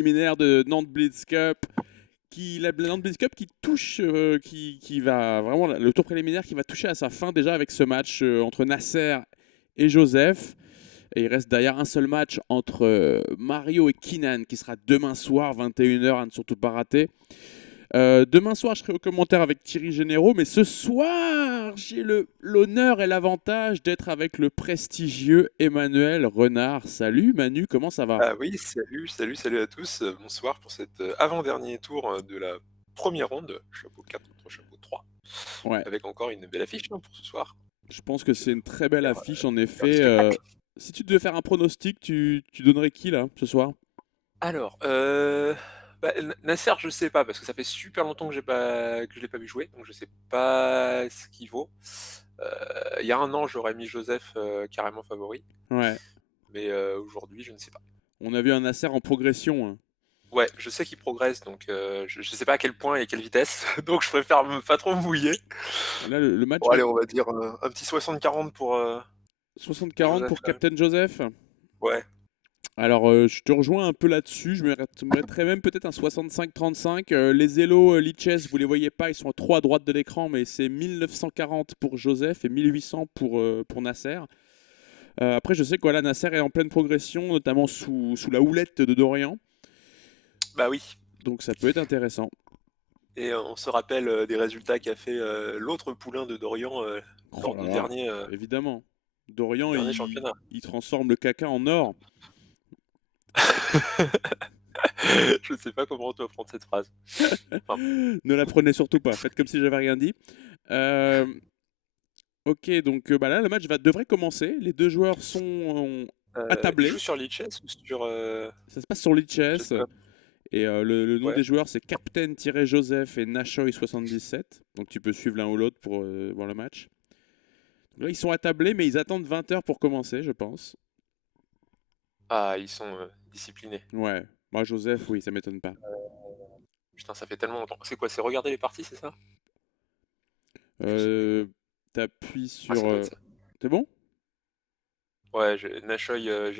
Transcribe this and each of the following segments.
préliminaire de Nantes Blitz Cup. La Nantes Blitz Cup qui touche, qui va vraiment le tour préliminaire qui va toucher à sa fin déjà avec ce match entre Nasser et Joseph. Et il reste derrière un seul match entre Mario et Kinan qui sera demain soir 21h à ne surtout pas rater. Demain soir, je serai au commentaire avec Thierry Généraux, mais ce soir, j'ai l'honneur et l'avantage d'être avec le prestigieux Emmanuel Renard. Salut Manu, comment ça va? Ah oui, salut à tous. Bonsoir pour cet avant-dernier tour de la première ronde, chapeau 4 contre chapeau 3, Ouais, avec encore une belle affiche pour ce soir. je pense que c'est une très belle Faire, affiche en faire du effet. spectacle. Si tu devais faire un pronostic, tu donnerais qui là ce soir? Alors, Nasser, je sais pas, parce que ça fait super longtemps que je l'ai pas vu jouer, donc je sais pas ce qu'il vaut. Il y a un an, j'aurais mis Joseph carrément favori, Ouais, mais aujourd'hui, je ne sais pas. on a vu un Nasser en progression, hein. Ouais, je sais qu'il progresse, donc je sais pas à quel point et à quelle vitesse, donc je préfère pas trop me mouiller. Là, le match Bon va allez, on va dire un petit 60-40 pour 60-40 Joseph pour quand même. Captain Joseph. Ouais. Alors, je te rejoins un peu là-dessus. Je me mettrais même peut-être un 65-35. Les Elo Liches, vous les voyez pas, ils sont à 3 à droite de l'écran, mais c'est 1940 pour Joseph et 1800 pour Nasser. Après, je sais que voilà, Nasser est en pleine progression, notamment sous la houlette de Dorian. Bah oui. Donc, ça peut être intéressant. Et on se rappelle des résultats qu'a fait l'autre poulain de Dorian Oh lors là du là, dernier, évidemment. Dorian, dernier championnat. il transforme le caca en or. Je sais pas comment on doit prendre cette phrase. Enfin, Ne la prenez surtout pas. Faites comme si j'avais rien dit. Euh, Ok, donc bah là, le match devrait commencer. Les deux joueurs sont il joue attablés. sur Lichess ou sur Ça se passe sur je sais Lichess. pas. Et le nom Ouais. des joueurs, c'est Captain-Joseph et Nashoy77. Donc tu peux suivre l'un ou l'autre pour voir le match. Donc là, ils sont attablés, mais ils attendent 20h pour commencer, je pense. Ah, ils sont disciplinés. Ouais, moi, Joseph, oui, ça m'étonne pas. Putain, ça fait tellement longtemps. C'est quoi? C'est regarder les parties, c'est ça? Je sais plus. Euh, T'appuies Ah, sur. ça doit être ça. C'est bon? Ouais, j'ai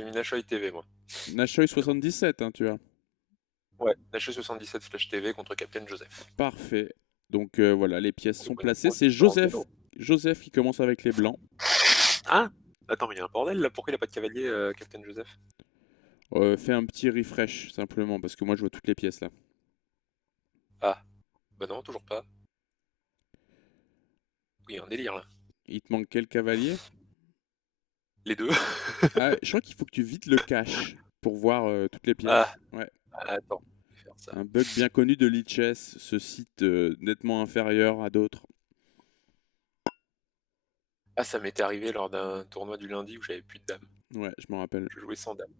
mis Nashoy TV moi. Nashoy77, hein, tu as. Ouais, Nashoy 77/TV contre Captain Joseph. Parfait. Donc voilà, les pièces sont Compagnie placées. C'est produisant Joseph. vélo. Joseph qui commence avec les blancs. Ah! Attends, mais il y a un bordel là, pourquoi il a pas de cavalier, Captain Joseph? Fais un petit refresh simplement parce que moi je vois toutes les pièces là. Ah, bah non, toujours pas. Oui, un délire là. Il te manque quel cavalier? Les deux. Ah, je crois qu'il faut que tu vides le cache pour voir toutes les Ah, pièces. Ouais. attends, je vais faire ça. Un bug bien connu de Lichess, ce site nettement inférieur à d'autres. Ah, ça m'était arrivé lors d'un tournoi du lundi où j'avais plus de dames. Ouais, je m'en rappelle. Je jouais sans dames.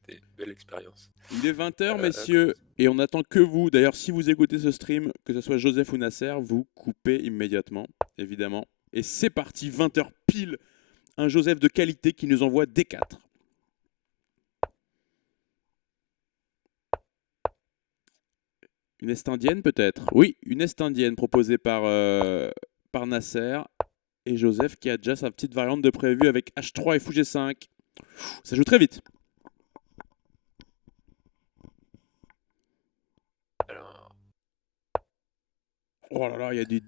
C'était une belle expérience. Il est 20h, Comment messieurs, et on attend que vous. D'ailleurs, si vous écoutez ce stream, que ce soit Joseph ou Nasser, vous coupez immédiatement, évidemment. Et c'est parti, 20h pile. Un Joseph de qualité qui nous envoie D4. Une Est-Indienne peut-être? Oui, une Est-Indienne proposée par Nasser. Et Joseph qui a déjà sa petite variante de prévu avec H3 et Fou G5. Ça joue très vite. Alors, Oh là là, il y a du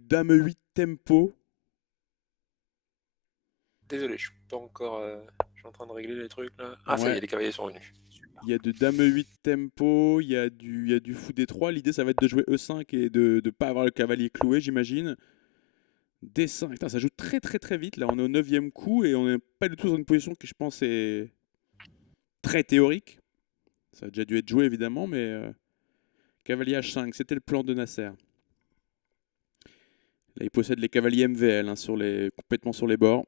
Dame 8 tempo. désolé, je suis pas encore. Je suis en train de régler les trucs là. Ah, ça y Ouais, est, les cavaliers sont revenus. Super. il y a de Dame 8 tempo, il y a du Fou D3. L'idée, ça va être de jouer E5 et de ne pas avoir le cavalier cloué, j'imagine. D5, putain, ça joue très très très vite. Là, on est au 9e coup et on n'est pas du tout dans une position qui, je pense, est très théorique. Ça a déjà dû être joué, évidemment, mais cavalier H5, c'était le plan de Nasser. Là, il possède les cavaliers MVL hein, complètement sur les bords.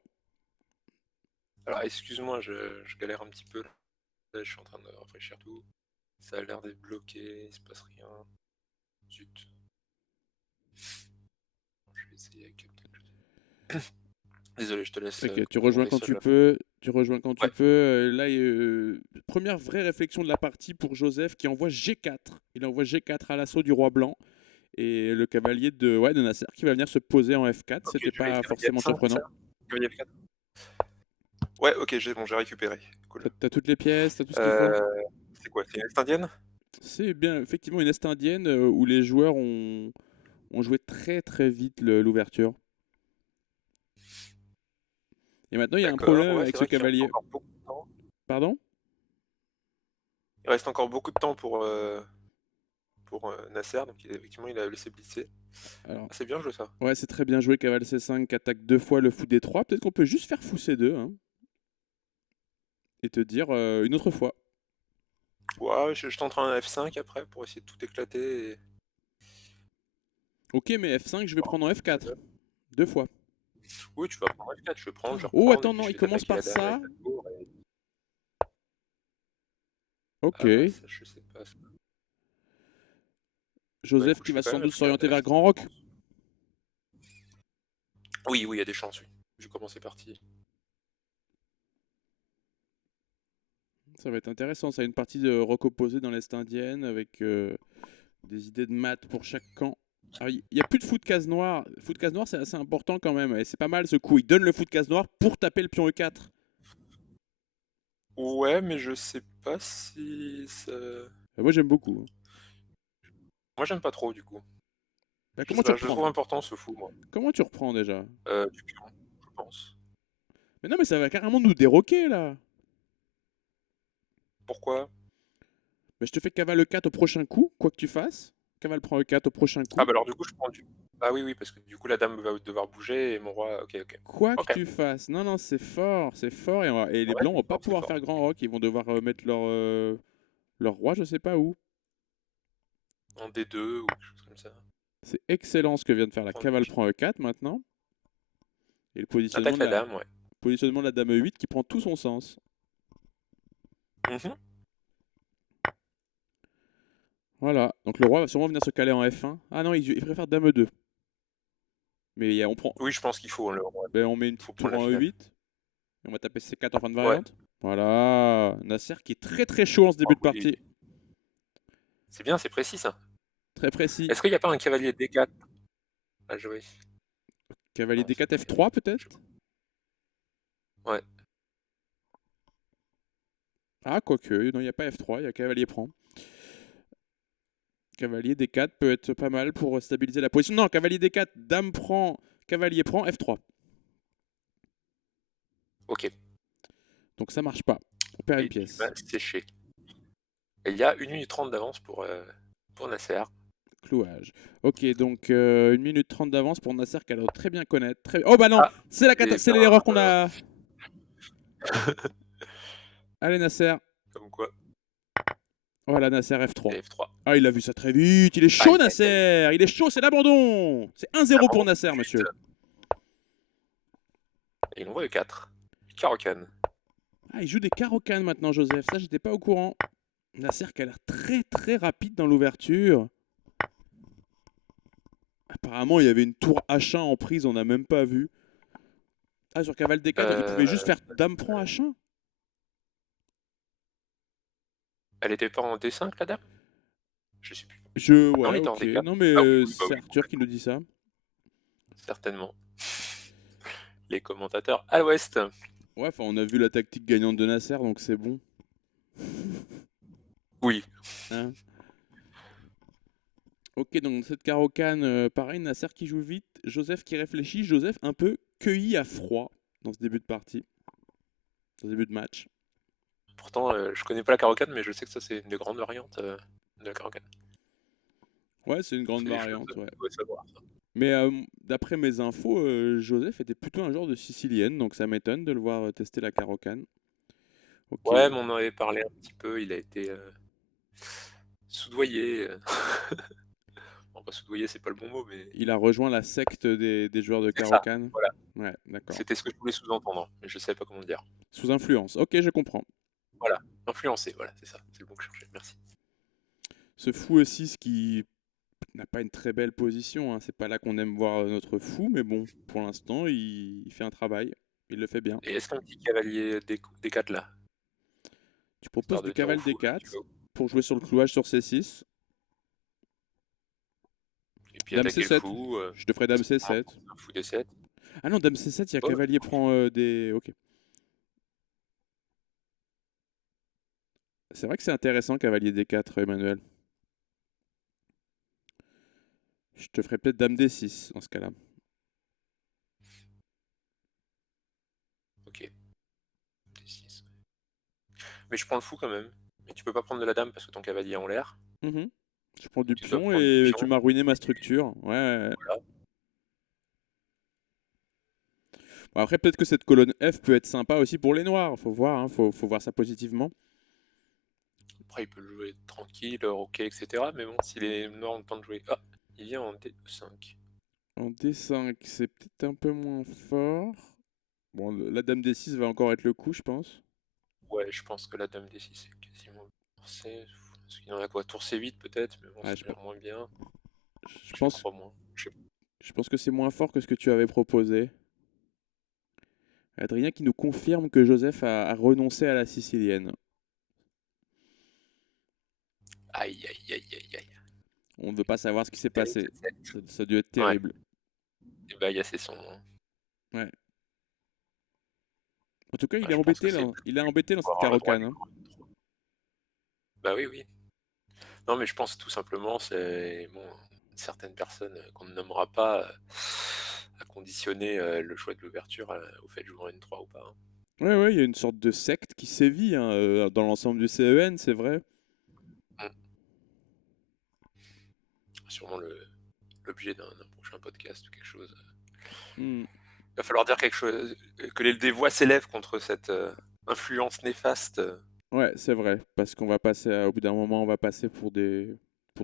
Alors, excuse-moi, je galère un petit peu là. Là, je suis en train de rafraîchir tout. Ça a l'air d'être bloqué, il se passe rien. Zut. Je vais essayer avec Captain. Désolé, je te laisse Ok, tu rejoins commander quand seul tu là. peux. Tu rejoins quand tu Ouais, peux. Là, première vraie réflexion de la partie pour Joseph qui envoie G4. Il envoie G4 à l'assaut du roi blanc. Et le cavalier de Nasser qui va venir se poser en F4. ok, C'était tu veux pas cavalier forcément F5, c'est surprenant. ça? Cavalier F4. Ouais, ok, bon, j'ai récupéré. Cool. T'as toutes les pièces, t'as tout ce qu'il faut? Euh, C'est quoi? C'est une Est indienne? C'est bien effectivement une Est indienne où les joueurs ont joué très très vite l'ouverture. Et maintenant, il y a un D'accord, problème ouais, avec c'est ce vrai qu'il reste cavalier. encore beaucoup de temps. Pardon? Il reste encore beaucoup de temps pour Nasser, donc effectivement, il a laissé blitzer. Alors, Ah, c'est bien joué ça. ouais, c'est très bien joué, cavale C5 qui attaque 2 fois le fou D3. Peut-être qu'on peut juste faire fou C2 hein, et te dire une autre fois. Ouais, je tenterai un F5 après pour essayer de tout éclater. Ok, mais F5, je vais prendre en F4. 2 fois. Oui, tu vas prendre F4, je vais prendre, je vais Oh, reprendre, et attends, puis non, je il vais commence t'attaquer par la dame avec ça. la tour. Ok. Ah, ça, je sais pas. Ça. Bah Joseph écoute, qui je va fais quand sans même doute s'orienter vers F3, Grand je Rock. pense. Oui, oui, il y a des chances, oui. Vu comment c'est parti. Ça va être intéressant. Ça, une partie de rock opposé dans l'Est indienne avec des idées de maths pour chaque camp. Alors, il n'y a plus de foot case noire. Le foot case noire, c'est assez important quand même. Et c'est pas mal ce coup. Il donne le foot case noire pour taper le pion E4. Ouais, mais je sais pas si ça... Moi, j'aime beaucoup. Moi, j'aime pas trop, du coup. Bah, Je comment sais tu pas, je le reprends trouve important, ce fou, moi. Comment tu reprends déjà? Du pion, je pense. Mais non, mais ça va carrément nous déroquer là. Pourquoi? Bah, je te fais cavale E4 au prochain coup, quoi que tu fasses. Cavale prend E4 au prochain Ah coup. bah alors du coup, je prends du... Ah oui, oui, parce que du coup, la dame va devoir bouger et mon roi... Ok, ok. Quoi que Ok. tu fasses. Non, non, c'est fort, c'est fort. Et les Ouais, blancs c'est vont pas fort, c'est pouvoir fort. faire grand rock. Ils vont devoir mettre leur roi, je sais pas où. En D2 ou quelque chose comme ça. C'est excellent ce que vient de faire la Prendre cavale du pion. prend E4 maintenant. Et le positionnement Attaque de la la, dame, ouais. positionnement de la dame E8 qui prend tout son sens. Mhm. Voilà. Donc le roi va sûrement venir se caler en F1. Ah non, il préfère dame E2. Mais on prend. Oui, je pense qu'il faut le roi. Ben, on met une Faut petite prendre tour la en finale. E8. Et on va taper C4 en fin de Ouais. variante. Voilà. Nasser qui est très très chaud en ce Oh, début de oui. partie. C'est bien, c'est précis ça. Très précis. Est-ce qu'il n'y a pas un cavalier D4 à jouer? Cavalier Non, c'est D4 pas cavalier. F3 peut-être. Ouais. Ah, quoique. Non, il n'y a pas F3, il y a cavalier prend. Cavalier D4 peut être pas mal pour stabiliser la position. Non, cavalier D4, dame prend, cavalier prend, F3. Ok. Donc ça marche pas. On perd une Et tu pièce. m'as séché. Et il y a 1 minute 30 d'avance pour Nasser. Clouage. Ok, donc 1 minute 30 d'avance pour Nasser qu'elle doit très bien connaître. Oh bah non, Ah, et c'est ben l'erreur qu'on voilà. a. Allez Nasser. Comme quoi. Voilà Nasser F3. Et F3. Ah, il a vu ça très vite. Il est chaud Aïe, aïe, aïe. Nasser. Il est chaud, c'est l'abandon. C'est 1-0 pour Abandon tout Nasser, de suite. monsieur. Et il envoie le 4. Caro-Can. Ah, il joue des carocanes maintenant, Joseph. Ça, j'étais pas au courant. Nasser qui a l'air très très rapide dans l'ouverture. Apparemment, il y avait une tour H1 en prise, on n'a même pas vu. Ah, sur cavale D4, il pouvait juste Euh, faire dame prend H1. Elle était pas en D5 la dame? Je sais plus. Non, elle Ouais, était en ok. D4. Non, mais Ah oui, oui, bah c'est oui, Arthur qui nous complètement. dit ça. Certainement. Les commentateurs à l'ouest. Ouais, enfin, on a vu la tactique gagnante de Nasser, donc c'est bon. Oui. Hein. Ok, donc cette carocane, pareil, Nasser qui joue vite, Joseph qui réfléchit, Joseph un peu cueilli à froid dans ce début de partie, dans ce début de match. Pourtant, je connais pas la Caro-Can, mais je sais que ça, c'est une des grandes variantes de la Caro-Can. Ouais, c'est une grande C'est des choses variante, ouais. qu'il faut savoir. Mais d'après mes infos, Joseph était plutôt un genre de sicilienne, donc ça m'étonne de le voir tester la carocane. Ok, Ouais, mais on en avait parlé un petit peu. Il a été soudoyé. Bon, pas soudoyé, c'est pas le bon mot, mais il a rejoint la secte des joueurs de c'est ça. carocane. Voilà. Ouais, d'accord. C'était ce que je voulais sous-entendre, mais je savais pas comment le dire. Sous influence. Ok, je comprends. Voilà. Influencé, voilà, c'est ça. C'est le mot que je cherchais. Merci. Ce fou E6 qui n'a pas une très belle position, hein. C'est pas là qu'on aime voir notre fou, mais bon, pour l'instant, il fait un travail. Il le fait bien. Et est-ce qu'un petit cavalier D4 là, Tu proposes histoire du de dire au cavale fou, tu D4 vas où? pour jouer sur le clouage sur C6. Et puis Dame attaquer le C7. fou. Je te ferai dame C7. Un fou D7. Ah non, dame C7, il y a Oh, cavalier prend des... Ok. C'est vrai que c'est intéressant, cavalier D4, Emmanuel. Je te ferai peut-être dame D6 dans ce cas-là. Ok. D6. Mais je prends le fou quand même. Mais tu peux pas prendre de la dame parce que ton cavalier est en l'air. Mhm. Je prends du Tu dois pion prendre du et pion. tu m'as ruiné ma structure. Ouais, ouais. Voilà. Bon, après, peut-être que cette colonne F peut être sympa aussi pour les noirs. Faut voir, hein, faut voir ça positivement. Après, il peut le jouer tranquille, ok, etc. Mais bon, si les noirs ont le temps de jouer. Ah, il vient en D5. En D5, c'est peut-être un peu moins fort. Bon, la dame D6 va encore être le coup, je pense. Ouais, je pense que la dame D6 est quasiment forcée. Parce qu'il en a quoi? Tour C8 peut-être, mais bon, Ouais, ça a l'air moins bien. je Je pense, crois moins. Je sais pas. je pense que c'est moins fort que ce que tu avais proposé. Adrien qui nous confirme que Joseph a renoncé à la sicilienne. Aïe, aïe, aïe, aïe, aïe. On ne veut pas savoir ce qui s'est Terrible, passé. cette Ça a dû être Ouais, terrible. et bah, il y a ses sons, hein. Ouais. En tout cas, Bah, il est je pense que embêté c'est là. Il est embêté dans pour cette avoir le droit carocane, du hein. coup. Bah oui, oui. Non, mais je pense tout simplement, c'est bon, certaines personnes qu'on ne nommera pas à conditionner le choix de l'ouverture au fait de jouer en N3 ou pas, hein. Ouais, ouais, il y a une sorte de secte qui sévit hein, dans l'ensemble du CEN, c'est vrai. Mm. Sûrement l'objet d'un prochain podcast ou quelque chose. Hmm. Il va falloir dire quelque chose, que des voix s'élèvent contre cette influence néfaste, Ouais, c'est vrai. Parce qu'on va passer, au bout d'un moment, on va passer pour des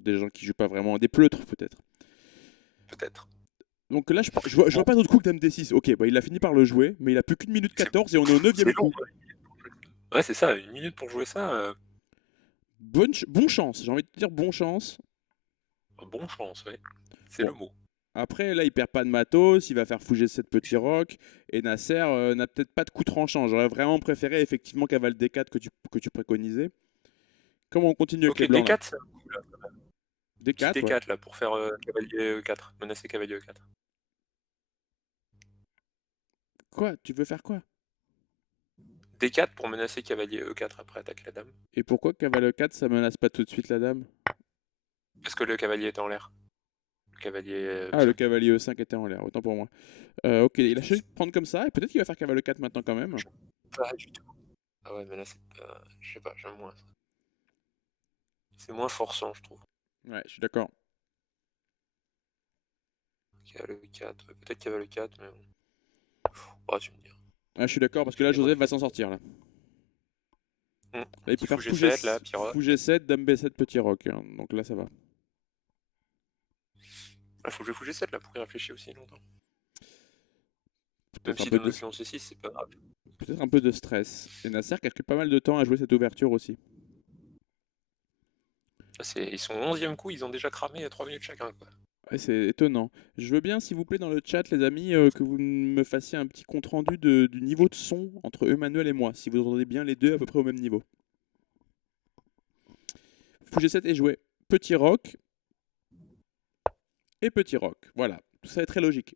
gens qui jouent pas vraiment. Des pleutres, peut-être. peut-être. Donc là, je vois Bon, pas d'autre coup que Dame D6. Ok, bah, il a fini par le jouer, mais il a plus qu'une minute c'est 14 et on est au c'est neuvième long, coup. ouais. Ouais, c'est ça, une minute pour jouer ça, Bon chance, j'ai envie de te dire bon chance. bon chance, ouais. C'est Bon, le mot. après, là, il perd pas de matos, il va faire fouger cette petite rock. Et Nasser n'a peut-être pas de coup tranchant. J'aurais vraiment préféré, effectivement, cavale D4 que tu préconisais. Comment on continue avec Ok, les blancs, là? D4, c'est un coup, là. Petit D4, ouais. D4 là pour faire cavalier E4, menacer cavalier E4. Quoi? Tu veux faire quoi? D4 pour menacer cavalier E4 après attaque la dame. Et pourquoi cavale 4, ça menace pas tout de suite la dame? Parce que le cavalier est en l'air. Le cavalier Ah, le E5. cavalier E5 était en l'air, autant pour moi. Ok, il a choisi de prendre comme ça, et peut-être qu'il va faire cavale 4 maintenant quand même. Pas du tout. Ah ouais, mais là c'est pas. Je sais pas, j'aime moins ça. C'est moins forçant, je trouve. Ouais, je suis d'accord. Cavalier E4, peut-être cavalier E4, mais bon. Oh, tu me dis. Ah, je suis d'accord, parce que là, Joseph va s'en sortir, là. Là, il peut Petit faire fou G7 là, fou Pirogue. G7, dame B7, petit roc, hein. Donc là, ça va. Ah, faut que je fou G7 là pour y réfléchir aussi longtemps. Même Peut-être un si peu donne de, le pion C6, c'est pas grave. peut-être un peu de stress. Et Nasser calcule pas mal de temps à jouer cette ouverture aussi. Ils sont au 11e coup, ils ont déjà cramé 3 minutes chacun, quoi. Ouais, c'est étonnant. Je veux bien, s'il vous plaît, dans le chat, les amis, que vous me fassiez un petit compte-rendu du niveau de son entre Emmanuel et moi, si vous entendez bien les deux à peu près au même niveau. Fou G7 est joué. Petit roc et petit roc. Voilà, tout ça est très logique.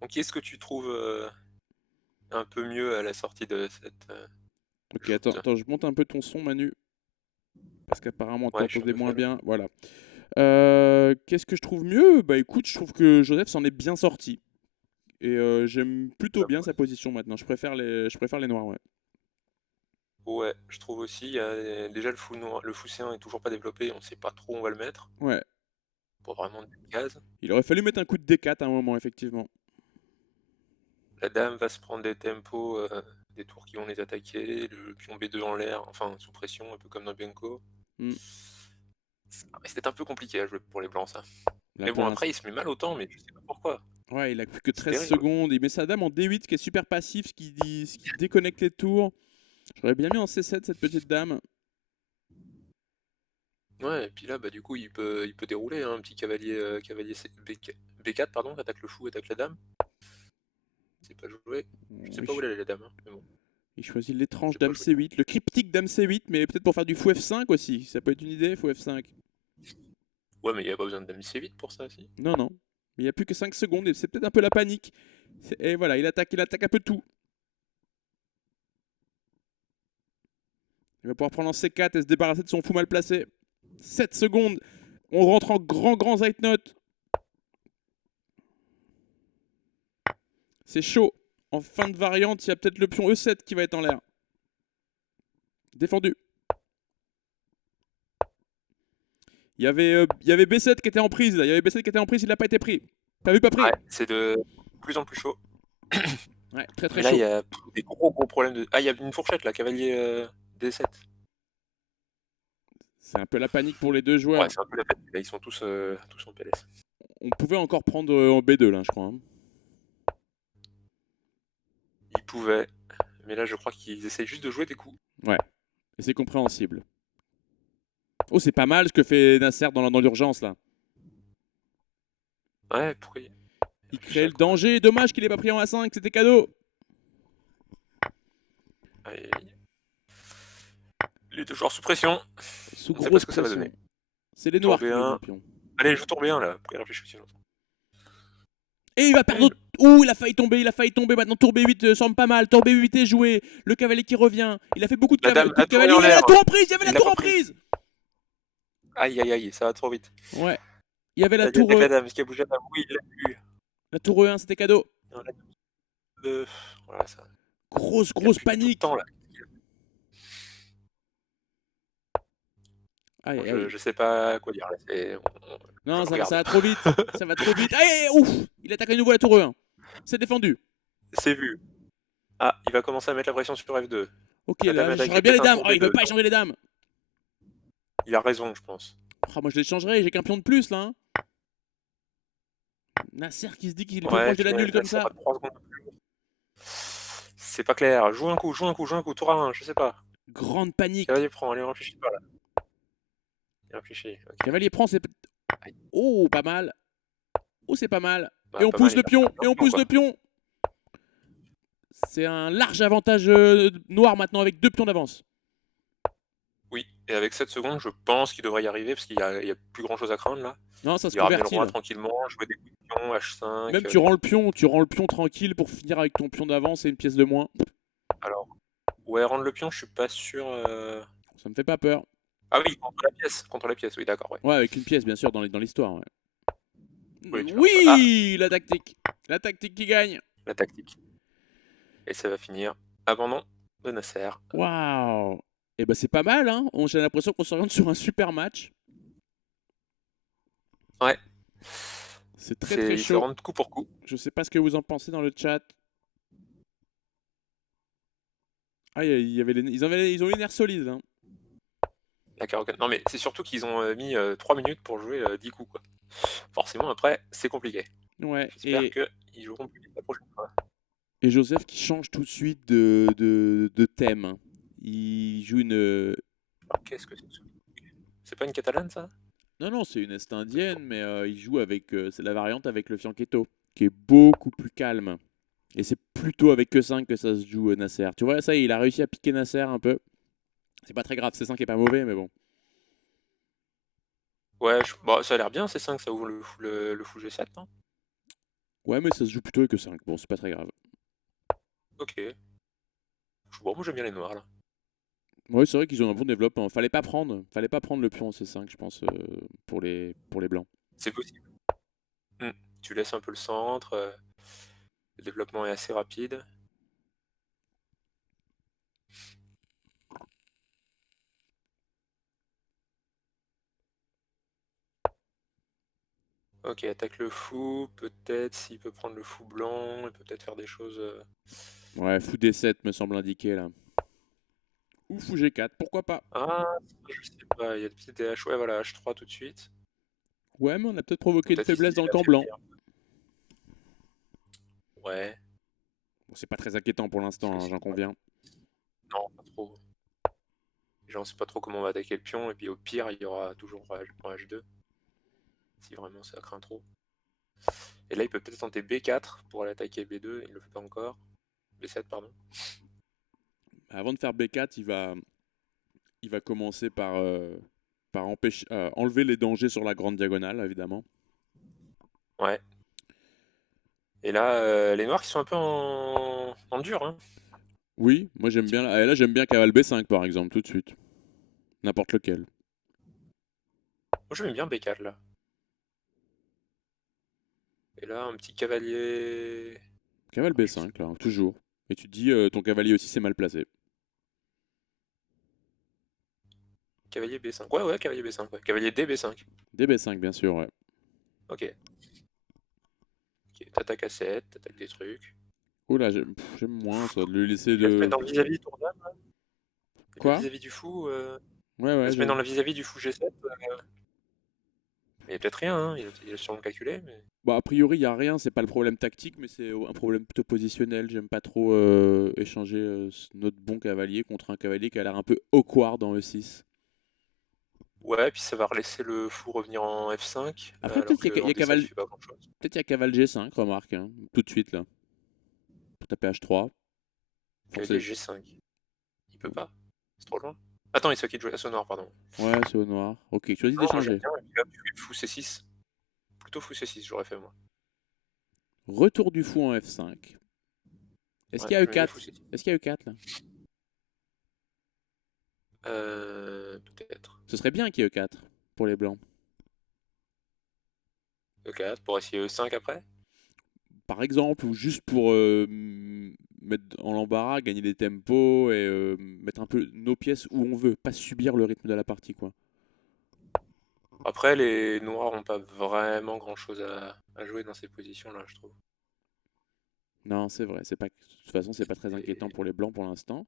Donc, qui est-ce que tu trouves un peu mieux à la sortie de cette Ok, joute? attends, je monte un peu ton son, Manu, parce qu'apparemment Ouais, je suis un t'entendais peu moins faible. bien. Voilà. Qu'est-ce que je trouve mieux? Bah écoute, je trouve que Joseph s'en est bien sorti. Et j'aime plutôt bien sa position maintenant. Je préfère les noirs, ouais. Ouais, je trouve aussi. Déjà, le fou noir, le fou C1 est toujours pas développé, on sait pas trop où on va le mettre. Ouais. Pour vraiment des cases. Il aurait fallu mettre un coup de D4 à un moment, effectivement. La dame va se prendre des tempos, des tours qui vont les attaquer, le pion B2 en l'air, enfin sous pression, un peu comme dans Bianco. Hmm. C'était un peu compliqué à jouer pour les blancs, ça. Là, Mais pour bon, l'instant. après, il se met mal au temps, mais je sais pas pourquoi. Ouais, il a plus que C'est 13 terrible. secondes. Il met sa dame en D8, ce qui est super passif, ce qui déconnecte les tours. J'aurais bien mis en C7 cette petite dame. Ouais, et puis là, bah, du coup, il peut dérouler, hein, un petit cavalier, B4, pardon, attaque le fou, attaque la dame. C'est pas joué. Je sais Il, pas où elle est la dame, hein, mais bon, il choisit l'étrange c'est pas dame joué. C8, le cryptique dame C8, mais peut-être pour faire du fou F5 aussi. Ça peut être une idée, fou F5. Ouais, mais il y a pas besoin de dame C8 pour ça, si. Non, non. Mais il n'y a plus que 5 secondes et c'est peut-être un peu la panique. Et voilà, il attaque un peu tout. Il va pouvoir prendre en C4 et se débarrasser de son fou mal placé. 7 secondes. On rentre en grand Zeitnote. C'est chaud. En fin de variante, il y a peut-être le pion E7 qui va être en l'air. Défendu. Il y avait B7 qui était en prise. Là. Il y avait B7 qui était en prise, il n'a pas été pris. Pas vu, pas pris. Ouais, c'est de plus en plus chaud. Ouais, très Mais là, chaud. il y a des gros problèmes de. Ah, il y a une fourchette là, cavalier D7. C'est un peu la panique pour les deux joueurs. Ouais, c'est un peu la peine. Là, ils sont tous en PLS. On pouvait encore prendre en B2 là, je crois. Hein. Ils pouvaient. Mais là, je crois qu'ils essayent juste de jouer des coups. Ouais. Et c'est compréhensible. Oh, c'est pas mal ce que fait Nasser dans l'urgence là. Ouais, pourquoi Il crée le danger. Dommage qu'il ait pas pris en A5, c'était cadeau. Aïe, aïe. Les deux joueurs sous pression. Sous On sait pas grosse ce que ça va pression. donner. C'est les noirs Tour qui B1. ont le pion. Allez, joue tour B1 là. Pourquoi il réfléchit aussi longtemps? Et il va perdre. Ouh, il a failli tomber. Maintenant, tour B8 semble pas mal. Tour B8 est joué. Le cavalier qui revient. Il a fait beaucoup de La dame, la tour est cavaliers. en Il y avait la l'air. tour en prise. Il y avait Il la l'a tour pas en pris. prise. Aïe, aïe, aïe, ça va trop vite. Ouais. Il y avait la Avec tour. la dame, ce qui a bougé la dame. Oui, il l'a vu. La tour E1, c'était cadeau. Non, la dame. Voilà, ça. Grosse Il a pris panique. tout le temps, là. Aïe, Bon, aïe. je sais pas quoi dire. Là, Non, ça va trop vite. Ça va trop vite. Allez, ouf. Il attaque à nouveau la tour E1. C'est défendu. C'est vu. Ah, il va commencer à mettre la pression sur F2. Ok, La là, dame j'échangerais bien les peut-être dames. un Oh, tour il veut B2. pas échanger les dames. Il a raison, je pense. Oh, moi, je l'échangerais. J'ai qu'un pion de plus, là. Hein. Nasser qui se dit qu'il est plus Ouais, proche de la nulle comme ça. Pas 3 secondes de plus. C'est pas clair. Joue un coup, tour A1, je sais pas. Grande panique. Cavalier prend, allez, réfléchis pas là. Il réfléchit. Okay. Cavalier prend, c'est. Oh, pas mal. Oh, c'est pas mal. Bah, et on pas pousse mal, le pion. Et on pousse le pion. C'est un large avantage noir maintenant avec 2 pions d'avance. Oui, et avec 7 secondes, je pense qu'il devrait y arriver parce qu'il y a plus grand chose à craindre là. Non, ça se il convertit. Il le roi tranquillement, jouer des coups de pion, H5. Même tu rends le pion tranquille pour finir avec ton pion d'avance et une pièce de moins. Alors, ouais, rendre le pion, je suis pas sûr. Ça me fait pas peur. Ah oui, contre la pièce, oui, d'accord. Ouais. Ouais, avec une pièce, bien sûr, dans l'histoire. Ouais. Oui, la tactique. La tactique qui gagne. La tactique. Et ça va finir abandon de Nasser. Waouh. Et bah c'est pas mal, hein. J'ai l'impression qu'on s'oriente sur un super match. Ouais. C'est très chaud. Ils se rendent coup pour coup. Je sais pas ce que vous en pensez dans le chat. Ah, ils ont eu une air solide. Hein. La Caro-Can. Non, mais c'est surtout qu'ils ont mis 3 minutes pour jouer 10 coups. Quoi. Forcément, après, c'est compliqué. Ouais. J'espère qu'ils joueront plus vite la prochaine fois. Et Joseph qui change tout de suite de thème. Hein. Il joue une. Qu'est-ce que c'est? C'est pas une catalane, ça? Non, c'est une est indienne, mais il joue avec. C'est la variante avec le fianchetto, qui est beaucoup plus calme. Et c'est plutôt avec E5 que ça se joue Nasser. Tu vois, ça, il a réussi à piquer Nasser un peu. C'est pas très grave, C5 est pas mauvais, mais bon. Ouais, bon, ça a l'air bien, C5, ça ouvre le fou G7, non? Ouais, mais ça se joue plutôt avec E5. Bon, c'est pas très grave. Ok. Bon, moi j'aime bien les noirs, là. Ouais, c'est vrai qu'ils ont un bon développement. Fallait pas prendre le pion en C5, je pense, pour les blancs. C'est possible. Tu laisses un peu le centre. Le développement est assez rapide. Ok, attaque le fou. Peut-être s'il peut prendre le fou blanc, il peut peut-être faire des choses. Ouais, fou D7 me semble indiqué là. Ou fou G4, pourquoi pas. Ah, je sais pas, il y a des petits DH. Ouais, voilà, H3 tout de suite. Ouais, mais on a peut-être provoqué une faiblesse dans le camp affaiblir. blanc. Ouais. Bon, c'est pas très inquiétant pour l'instant, hein, j'en conviens. Non, pas trop. Déjà, on sait pas trop comment on va attaquer le pion, et puis au pire, il y aura toujours un H2. Si vraiment ça craint trop. Et là, il peut peut-être tenter B4 pour aller attaquer B2, il le fait pas encore. B7, pardon. Avant de faire B4, il va commencer par enlever les dangers sur la grande diagonale, évidemment. Ouais. Et là, les noirs qui sont un peu en dur. Hein. Oui, moi j'aime bien. Là, j'aime bien cavale B5 par exemple, tout de suite. N'importe lequel. Moi, j'aime bien B4 là. Et là, un petit cavalier. Cavale B5, là, toujours. Et tu te dis, ton cavalier aussi c'est mal placé. Cavalier B5. Ouais, cavalier B5. Ouais. Cavalier D B5. Des B5, bien sûr, ouais. Ok. Ok. T'attaques à 7, t'attaques des trucs. Oula, j'aime moins ça, de le laisser Il va se de. mettre dans le vis-à-vis tour dame. Le Quoi? vis-à-vis du fou. Ouais, Il va ouais, se mettre dans le vis-à-vis du fou G7. Il y a peut-être rien, hein. Il a sûrement calculé. Mais... Bon, a priori, il n'y a rien, c'est pas le problème tactique, mais c'est un problème plutôt positionnel. J'aime pas trop échanger notre bon cavalier contre un cavalier qui a l'air un peu awkward dans E6. Ouais, puis ça va laisser le fou revenir en F5, Après, alors peut-être qu'il y, a qu'en il y a D7, il cavale... fait pas grand-chose. peut-être il y a cavale G5, remarque, hein, tout de suite là, pour taper H3. Cavalier Forcément. G5. Il peut pas. C'est trop loin. Attends, il se quitte jouer à noir, pardon. Ouais, c'est au noir. Ok, choisis Non, moi j'aime d'échanger. bien. Et puis hop, tu fais fou C6. Plutôt fou C6, j'aurais fait moi. Retour du fou en F5. Est-ce Ouais, qu'il y a je mets fou E4? C6. Est-ce qu'il y a E4 là? Peut-être. Ce serait bien qu'il y ait E4 pour les blancs. E4 pour essayer E5 après. Par exemple, ou juste pour mettre en l'embarras, gagner des tempos et mettre un peu nos pièces où on veut, pas subir le rythme de la partie, quoi. Après, les noirs ont pas vraiment grand-chose à jouer dans ces positions-là, je trouve. Non, c'est vrai. C'est pas, de toute façon, c'est pas très inquiétant C'est pour les blancs pour l'instant,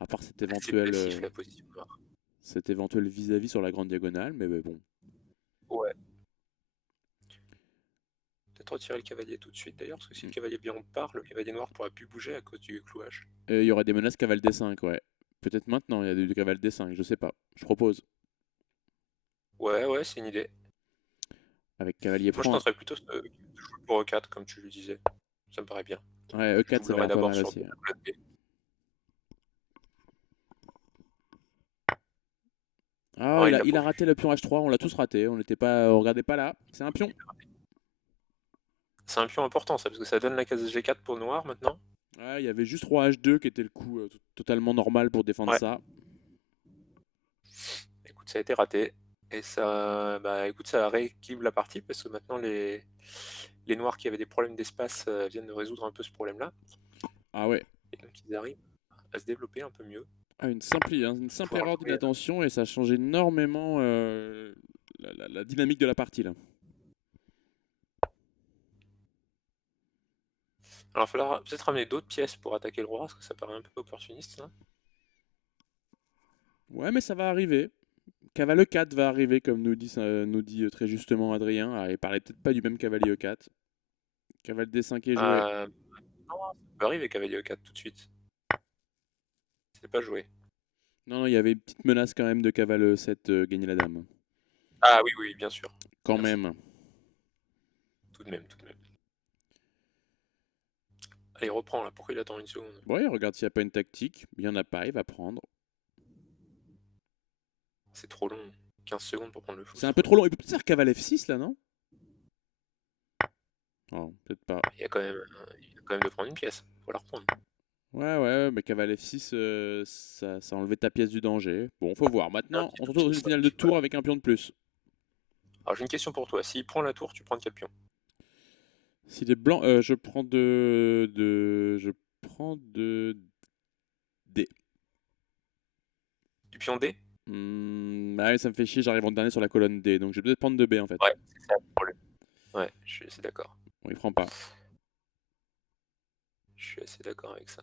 à part assez passif la position noire. cet éventuel vis-à-vis sur la grande diagonale, mais bon. Ouais. Peut-être retirer le cavalier tout de suite d'ailleurs, parce que si le cavalier blanc part, le cavalier noir pourra plus bouger à cause du clouage. Il y aurait des menaces cavale D5, ouais. Peut-être maintenant, il y a du cavale D5, je sais pas. Je propose. Ouais, c'est une idée. Avec cavalier Moi, je prend. tenterais plutôt de jouer pour E4, comme tu le disais. Ça me paraît bien. Ouais, Je E4, ça a doublerais l'air pas d'abord mal sur aussi. D, la B. Ah, Ah, il il a, l'a il pas a vu. raté le pion H3, on l'a tous raté, on n'était pas, on regardait pas là. C'est un pion. C'est un pion important ça, parce que ça donne la case G4 pour noir maintenant. Ouais, il y avait juste roi H2 qui était le coup totalement normal pour défendre Ouais. ça. Écoute, ça a été raté. Et ça, bah écoute, ça rééquilibre la partie, parce que maintenant les noirs qui avaient des problèmes d'espace viennent de résoudre un peu ce problème-là. Ah ouais. Et donc ils arrivent à se développer un peu mieux. Ah, une simple Pouvoir erreur jouer, d'inattention et ça change énormément la dynamique de la partie là. Alors il faudra peut-être ramener d'autres pièces pour attaquer le roi, parce que ça paraît un peu opportuniste là. Ouais, mais ça va arriver. Cavale E4 va arriver, comme nous dit très justement Adrien. Ah, il parlait peut-être pas du même cavalier E4. Cavale D5 est joué. Non, ça peut arriver cavalier E4 tout de suite. C'est pas joué. Non, non, il y avait une petite menace quand même de cavale E7 gagner la dame. Ah oui, bien sûr. Quand Merci. même. Tout de même. Allez, reprends là, pourquoi il attend une seconde? Bon, il regarde s'il n'y a pas une tactique. Il n'y en a pas, il va prendre. C'est trop long. 15 secondes pour prendre le fou. C'est un peu trop long. Il peut peut-être faire cavale F6 là, non? Oh, peut-être pas. Il y a quand même de prendre une pièce. Faut la reprendre. Ouais, mais cavale F6, ça a enlevé ta pièce du danger. Bon, faut voir. Un Maintenant, petit on se tout retrouve dans petit une cinq, finale de tour voilà. avec un pion de plus. Alors j'ai une question pour toi. S'il prend la tour, tu prends quel pion? S'il est blanc, je prends je prends de D. Du pion D? Ah ouais, ça me fait chier, j'arrive en dernier sur la colonne D, donc je vais peut-être prendre de B en fait. Ouais, c'est ça le problème. Ouais, je suis assez d'accord. Bon, il prend pas. Je suis assez d'accord avec ça.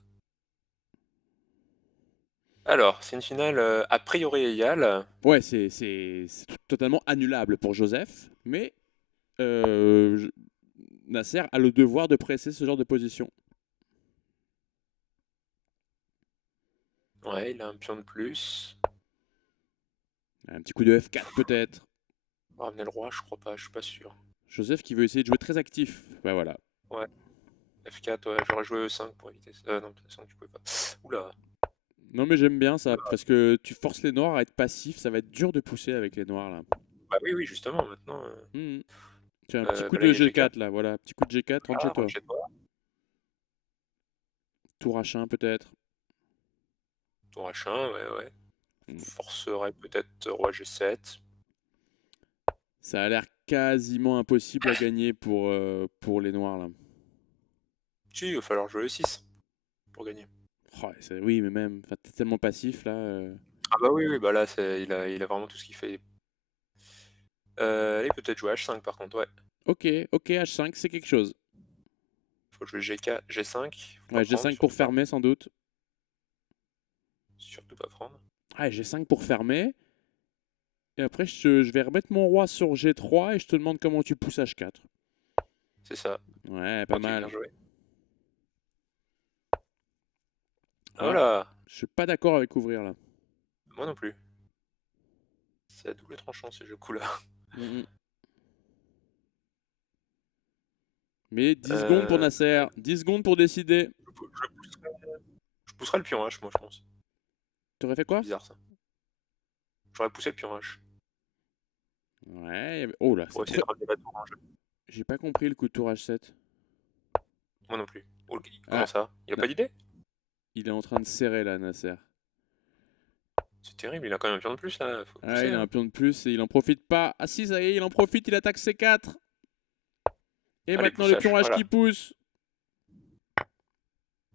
Alors, c'est une finale a priori égale. Ouais, c'est totalement annulable pour Joseph, mais Nasser a le devoir de presser ce genre de position. Ouais, il a un pion de plus. Un petit coup de F4 peut-être. On va ramener le roi, je crois pas, je suis pas sûr. Joseph qui veut essayer de jouer très actif. Bah voilà. Ouais. F4, ouais, j'aurais joué E5 pour éviter ça. Non, E5, tu pouvais pas. Oula. Non mais j'aime bien ça, Oula. parce que tu forces les noirs à être passifs, ça va être dur de pousser avec les noirs là. Bah oui, justement, maintenant. Tiens, un petit coup Bah là, de il y a G4. G4 là, voilà, petit coup de G4, rentre Ah, chez rentre toi. chez toi. Tour H1 peut-être. Tour H1, ouais. Mm. Forcerait peut-être roi G7. Ça a l'air quasiment impossible à gagner pour les noirs là. Si, il va falloir jouer E6 pour gagner. Oh, oui, mais même, t'es tellement passif là. Ah bah oui, bah là, il a vraiment tout ce qu'il fait. Il peut peut-être jouer H5 par contre, ouais. Ok, H5, c'est quelque chose. Faut jouer G4, G5. Faut Ouais, pas prendre, G5 pour surtout pas. fermer sans doute. Surtout pas prendre. Ouais, G5 pour fermer. Et après, je vais remettre mon roi sur G3 et je te demande comment tu pousses H4. C'est ça. Ouais, pas Ok, bien mal. joué. Ah, Voilà. je suis pas d'accord avec ouvrir là. Moi non plus. C'est à double tranchant ces jeux-là. Mm. Mais 10 secondes pour Nasser, 10 secondes pour décider. Je pousserai le pion H, moi, je pense. T'aurais fait C'est quoi? bizarre ça. J'aurais poussé le pion H. Ouais, oh là, Pour c'est essayer très... de ramener la tour en jeu. J'ai pas compris le coup de tour H7. Moi non plus. Comment Ah, ça? Il a non. pas d'idée? Il est en train de serrer là, Nasser. C'est terrible, il a quand même un pion de plus là. Faut Ah, il pousser, a un hein. pion de plus et il en profite pas. Ah si, ça y est, il en profite, il attaque C4. Et Allez, maintenant le poussage, pion H voilà. qui pousse.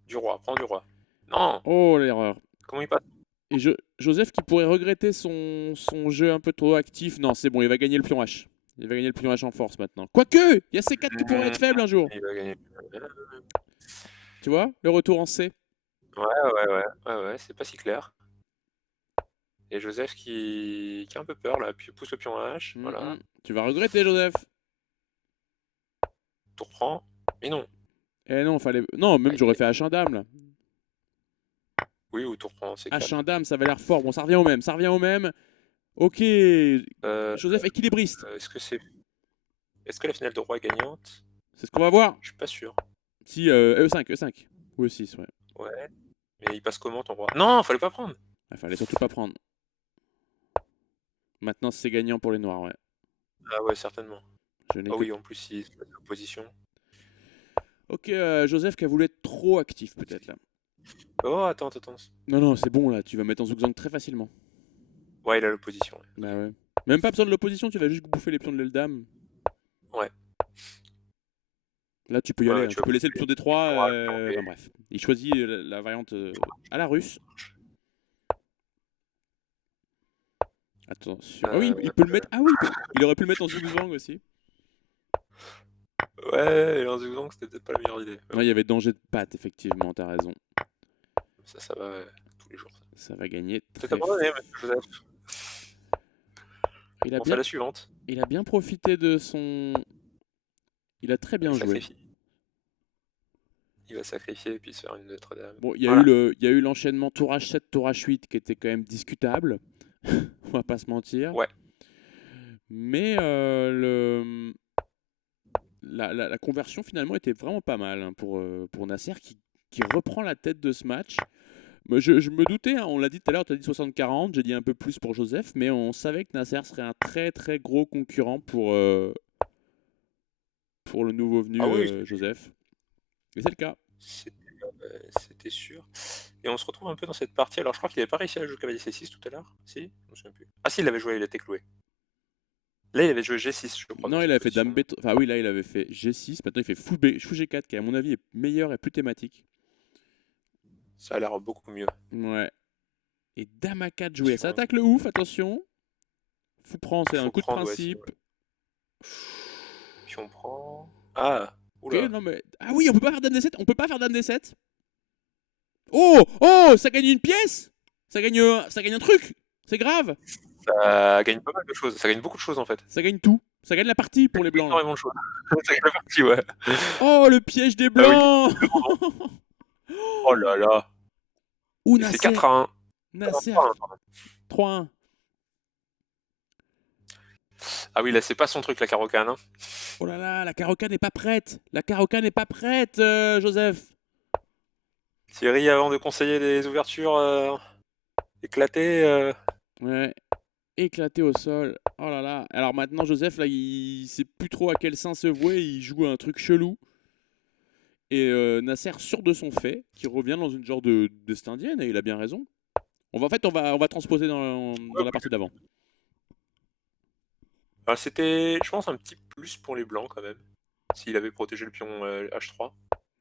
Du roi, prends du roi. Non! Oh l'erreur. Comment il passe? Et Joseph qui pourrait regretter son jeu un peu trop actif. Non, c'est bon, il va gagner le pion H. Il va gagner le pion H en force maintenant. Quoique, il y a C4 qui pourrait être faible un jour. Il va gagner. Tu vois, le retour en C. Ouais, c'est pas si clair. Et Joseph qui a un peu peur là, puis pousse le pion H, voilà. Tu vas regretter, Joseph. Tour prend. Mais non. Eh non, fallait. Non, même j'aurais fait H1 dame là. Oui, ou tour prend C4. H1 dame, ça va l'air fort. Bon, ça revient au même, ça revient au même. Ok, Euh, Joseph équilibriste. Est-ce que la finale de roi est gagnante? C'est ce qu'on va voir. Je suis pas sûr. Si, E5. Ou E6, ouais. Ouais. Mais il passe comment ton roi? Non, fallait pas prendre. Il fallait surtout pas prendre. Maintenant, c'est gagnant pour les noirs, ouais. Ah ouais, certainement. Je n'ai Ah que... oui, en plus, il se met en position. Ok, Joseph qui a voulu être trop actif peut-être là. Oh, attends. Non, c'est bon là, tu vas mettre en zugzwang très facilement. Ouais, il a l'opposition. Bah ouais. Même pas besoin de l'opposition, tu vas juste bouffer les pions de l'aile dame. Ouais. Là, tu peux y aller, Ouais, hein. Tu peux laisser le pion D3. pion Enfin bref. Il choisit la variante à la russe. Attention. Ah oui, il peut le mettre. Ah oui, il aurait pu le mettre en zugzwang aussi. Ouais, et dans Zugzwang, c'était peut-être pas la meilleure idée. Non, il y avait danger de patte, effectivement, t'as raison. Ça va tous les jours. Ça va gagner C'est très abandonné, monsieur Joseph. Il a On fait bien, la suivante. il a bien profité de son. Il a très bien Il joué. sacrifie. Il va sacrifier et puis se faire une Notre-Dame. Bon, il y Voilà. a eu l'enchaînement tour H7, tour H8 qui était quand même discutable. On va pas se mentir. Ouais. Mais la conversion finalement était vraiment pas mal hein, pour Nasser qui reprend la tête de ce match. Je me doutais, hein, on l'a dit tout à l'heure, tu as dit 60-40, j'ai dit un peu plus pour Joseph, mais on savait que Nasser serait un très très gros concurrent pour le nouveau venu Ah oui, Joseph. Et c'est le cas. c'était sûr. Et on se retrouve un peu dans cette partie. Alors, je crois qu'il n'avait pas réussi à jouer cavalier C6 tout à l'heure. Si? Je me souviens plus. Ah si, il avait joué, il était cloué. Là, il avait joué G6, je crois. Non, dans il cette avait fait position. Dame B3. Enfin oui, là il avait fait G6, maintenant il fait fou G4 qui à mon avis est meilleur et plus thématique. Ça a l'air beaucoup mieux. Ouais. Et Dame A4 joué. Ça attaque le ouf, attention. Fou prend, c'est un Faut coup de prendre, ouais, principe. Puis on prend. Ah! Ok, Oula! non mais. Ah oui, on peut pas faire Dame D7. On peut pas faire Dame D7. Oh! Oh! Ça gagne une pièce! Ça gagne un truc! C'est grave! Ça gagne pas mal de choses. Ça gagne beaucoup de choses en fait. Ça gagne tout. Ça gagne la partie pour les blancs. Là. Énormément de choses. Ça gagne la partie, ouais. Oh, le piège des Ah oui. blancs! Oh là là! Ouh, Et c'est Nasser! 4-1. Nasser! 3-1. Ah oui, là, c'est pas son truc, la carocane. Hein. Oh là là, la Caroca n'est pas prête! La Caroca n'est pas prête, Joseph! Thierry, avant de conseiller des ouvertures éclatées. Ouais. Éclaté au sol. Oh là là. Alors maintenant, Joseph, là, il sait plus trop à quel sein se vouer. Il joue un truc chelou. Et Nasser, sûr de son fait, qui revient dans une genre de d'Est indienne, et il a bien raison. On va transposer dans la partie d'avant. Alors, c'était, je pense, un petit plus pour les blancs quand même, s'il avait protégé le pion H3.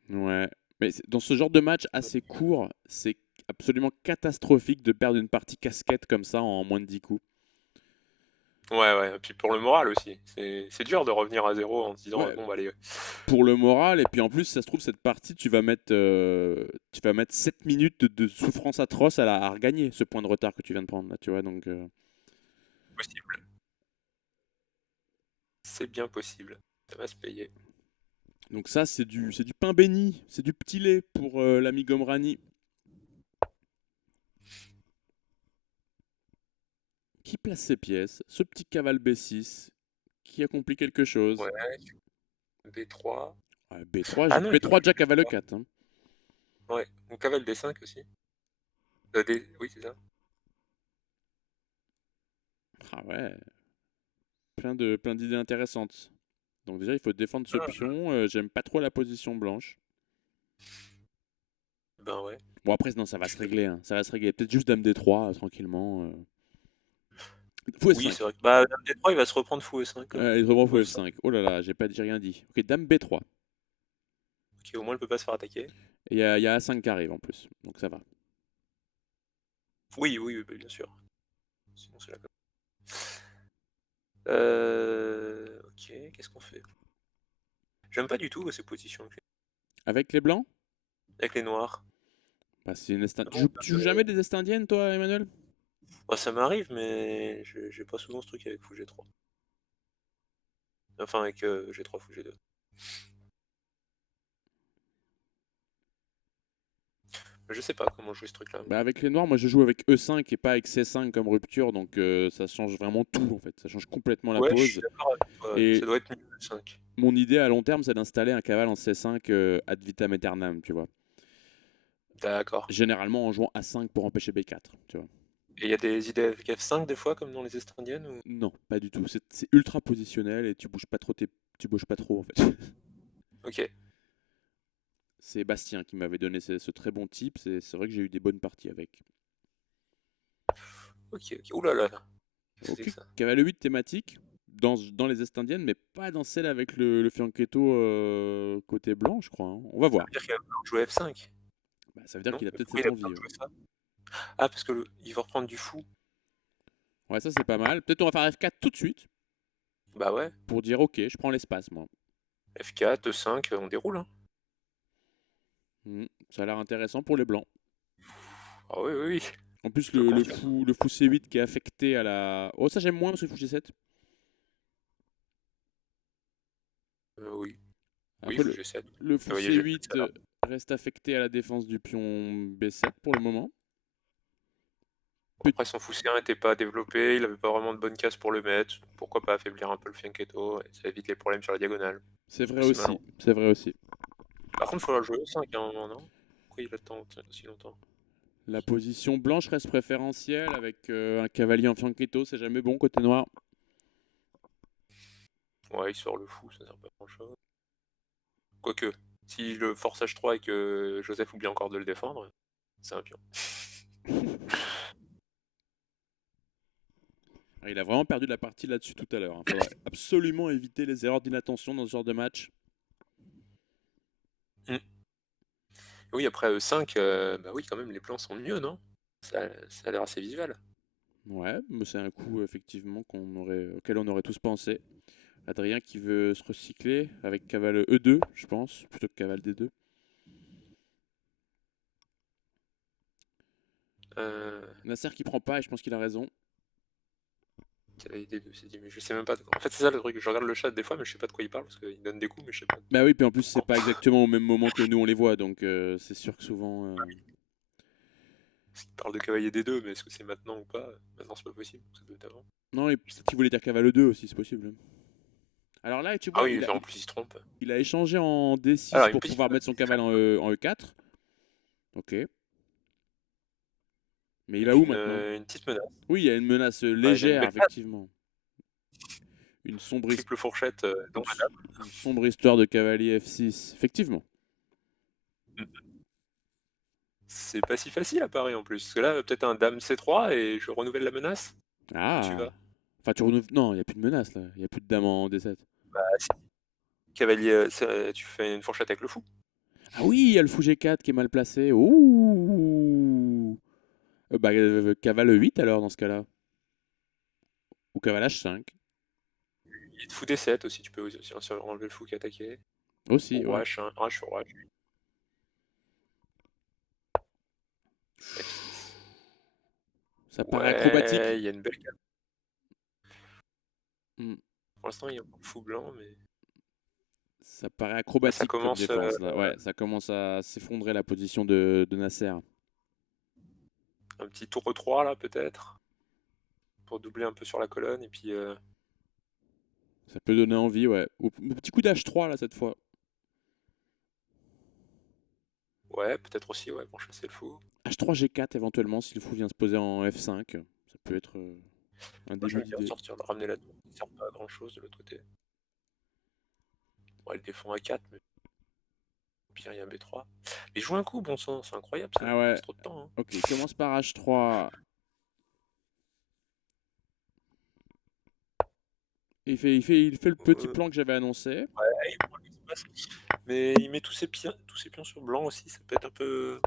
Ouais. Mais dans ce genre de match assez court, c'est absolument catastrophique de perdre une partie casquette comme ça en moins de 10 coups. Ouais, et puis pour le moral aussi. C'est dur de revenir à 0 en se disant, Ouais, bon, bah allez. pour le moral, et puis en plus, ça se trouve, cette partie, tu vas mettre 7 minutes de souffrance atroce à regagner ce point de retard que tu viens de prendre là, tu vois. Donc, Possible. C'est bien possible. Ça va se payer. donc ça, c'est du pain béni, c'est du petit lait pour l'ami Gomrani. Qui place ses pièces, ce petit cavale B6 qui accomplit quelque chose. Ouais, B3. Ouais, B3, Ah non, il B3 aurait Jack pu cavale B3. 4. Hein. Ouais, ou cavale D5 aussi. Oui, c'est ça. Ah ouais, plein d'idées intéressantes. Donc déjà, il faut défendre ce Ah, pion. J'aime pas trop la position blanche. ben ouais. Bon, après, non, ça va se régler. Hein. Ça va se régler. Peut-être juste Dame D3, tranquillement. Fou Oui, F5. c'est vrai. Bah, Dame D3, il va se reprendre fou E5 quand même. Il reprend Ou Fou F5. F5. Oh là là, j'ai rien dit. Ok, Dame B3. Ok, au moins, il peut pas se faire attaquer. Et il y a A5 qui arrive en plus. Donc ça va. Oui, bah, bien sûr. Sinon, c'est la conne. Ok, qu'est-ce qu'on fait? J'aime pas du tout ces positions Avec les blancs, avec les noirs. bah, c'est une Ah tu, bon, tu joues jamais des Estindiennes, toi, Emmanuel? bah, ça m'arrive, mais j'ai pas souvent ce truc avec fou G3. Enfin, avec G3 fou G2. Je sais pas comment jouer ce truc-là. Bah, avec les noirs, moi je joue avec E5 et pas avec C5 comme rupture, donc ça change vraiment tout en fait. Ça change complètement la Ouais, je suis pose. d'accord avec toi. Ça Et doit être mieux le 5. mon idée à long terme, c'est d'installer un cavale en C5 ad vitam aeternam, tu vois. D'accord. Généralement en jouant A5 pour empêcher B4, tu vois. Et il y a des idées avec F5 des fois, comme dans les Estindiennes ou... Non, pas du tout. C'est ultra positionnel et tu bouges pas trop en fait. Ok. C'est Bastien qui m'avait donné ce très bon tip. C'est vrai que j'ai eu des bonnes parties avec. Ok. Ouh là là. Qu'est-ce que c'est Ok, que ça? cavale 8 thématique dans les Estindiennes, mais pas dans celle avec le fianchetto côté blanc, je crois. Hein. On va Ça voir. veut dire qu'il va falloir jouer F5, Bah, ça veut dire non? qu'il a Mais peut-être pourquoi cette il a besoin envie. de Ouais, jouer ça? Ah, parce que il va reprendre du fou. ouais ça c'est pas mal. Peut-être on va faire F4 tout de suite Bah ouais. pour dire ok, je prends l'espace moi. F4, E5, on déroule, hein. Ça a l'air intéressant pour les blancs. Ah oui. En plus, Je te le le confirme. fou, le fou C8 qui est affecté à la. Oh, ça j'aime moins parce que le fou G7. Oui. Oui, Après, fou le, G7. le fou Cavalier G7, C8 ça va. reste affecté à la défense du pion B7 pour le moment. Bon, après, son fou C1 n'était pas développé, il avait pas vraiment de bonne case pour le mettre. Pourquoi pas affaiblir un peu le fianchetto, et ça évite les problèmes sur la diagonale. C'est vrai C'est malin. aussi. C'est vrai aussi. Par contre, il faut la jouer E5 à un moment, non? Pourquoi il attend aussi longtemps? La position blanche reste préférentielle avec un cavalier en fianchetto, c'est jamais bon côté noir. Ouais, il sort le fou, ça sert pas à grand chose. Quoique, si le force H3 et que Joseph oublie encore de le défendre, c'est un pion. Ah, il a vraiment perdu la partie là-dessus tout à l'heure. Il faudrait absolument éviter les erreurs d'inattention dans ce genre de match. Mm. Oui, après E5, bah oui, quand même, les plans sont mieux, non? Ça a l'air assez visuel. Ouais, mais c'est un coup effectivement auquel on aurait tous pensé. Adrien qui veut se recycler avec cavale E2, je pense, plutôt que cavale D2. Nasser qui prend pas et je pense qu'il a raison. Cavalier D2, c'est dit, mais je sais même pas. En fait, c'est ça le truc. Je regarde le chat des fois, mais je sais pas de quoi il parle parce qu'il donne des coups, mais je sais pas. Bah oui, puis en plus c'est pas exactement au même moment que nous on les voit, donc c'est sûr que souvent. Il parle de cavalier D2, mais est-ce que c'est maintenant ou pas? Maintenant, c'est pas possible. Ça doit être avant. Non, et peut-être qu'il voulait dire cavale 2 aussi, c'est possible. Alors là, tu Ah vois, oui, en plus, il se trompe. il a échangé en D6 Alors, une pour petite pouvoir mettre son cavale en E4. Ok. Mais il et a puis où maintenant? une petite menace. Oui, il y a une menace Ouais, il a une légère, belle patte. effectivement. Une sombre, Triple fourchette, une, non madame. une sombre histoire de cavalier F6, effectivement. C'est pas si facile à parer en plus. Parce que là, peut-être un dame C3 et je renouvelle la menace. Où tu Ah. vas? Enfin, tu renouves. Non, il n'y a plus de menace là. Il n'y a plus de dame en D7. Bah si. Cavalier, tu fais une fourchette avec le fou. Ah oui, il y a le fou G4 qui est mal placé. Ouh. Bah, cavale 8 alors dans ce cas-là. Ou cavale H5. Il te fout des 7 aussi, tu peux aussi enlever le fou qui est attaqué. Aussi, Roi ouais. H1, H sur Roi H8. F6. Ça paraît acrobatique. Ouais, il y a une belle carte. Hmm. Pour l'instant, il y a un fou blanc, mais Ça paraît là, ça acrobatique comme commence. défense là. Ouais, ça commence à s'effondrer la position de Nasser. Un petit tour 3 là, peut-être. Pour doubler un peu sur la colonne. Et puis. Ça peut donner envie, ouais. Ou petit coup d'H3 là cette fois. Ouais, peut-être aussi, ouais, pour chasser le fou. H3 G4 éventuellement si le fou vient se poser en F5. Ça peut être un Moi, début j'aime bien d'idée. sortir, de ramener la tour. Ça ne sert pas à grand chose de l'autre côté. Bon, elle défend à 4, mais au pire, il y a un B3. Mais joue un coup, bon sang, c'est incroyable ça. Ah ouais. C'est trop de temps. Hein. Ok, il commence par H3. Il fait le petit plan que j'avais annoncé. Ouais, il prend l'espace. Mais il met tous ses pions sur blanc aussi, ça peut être un peu.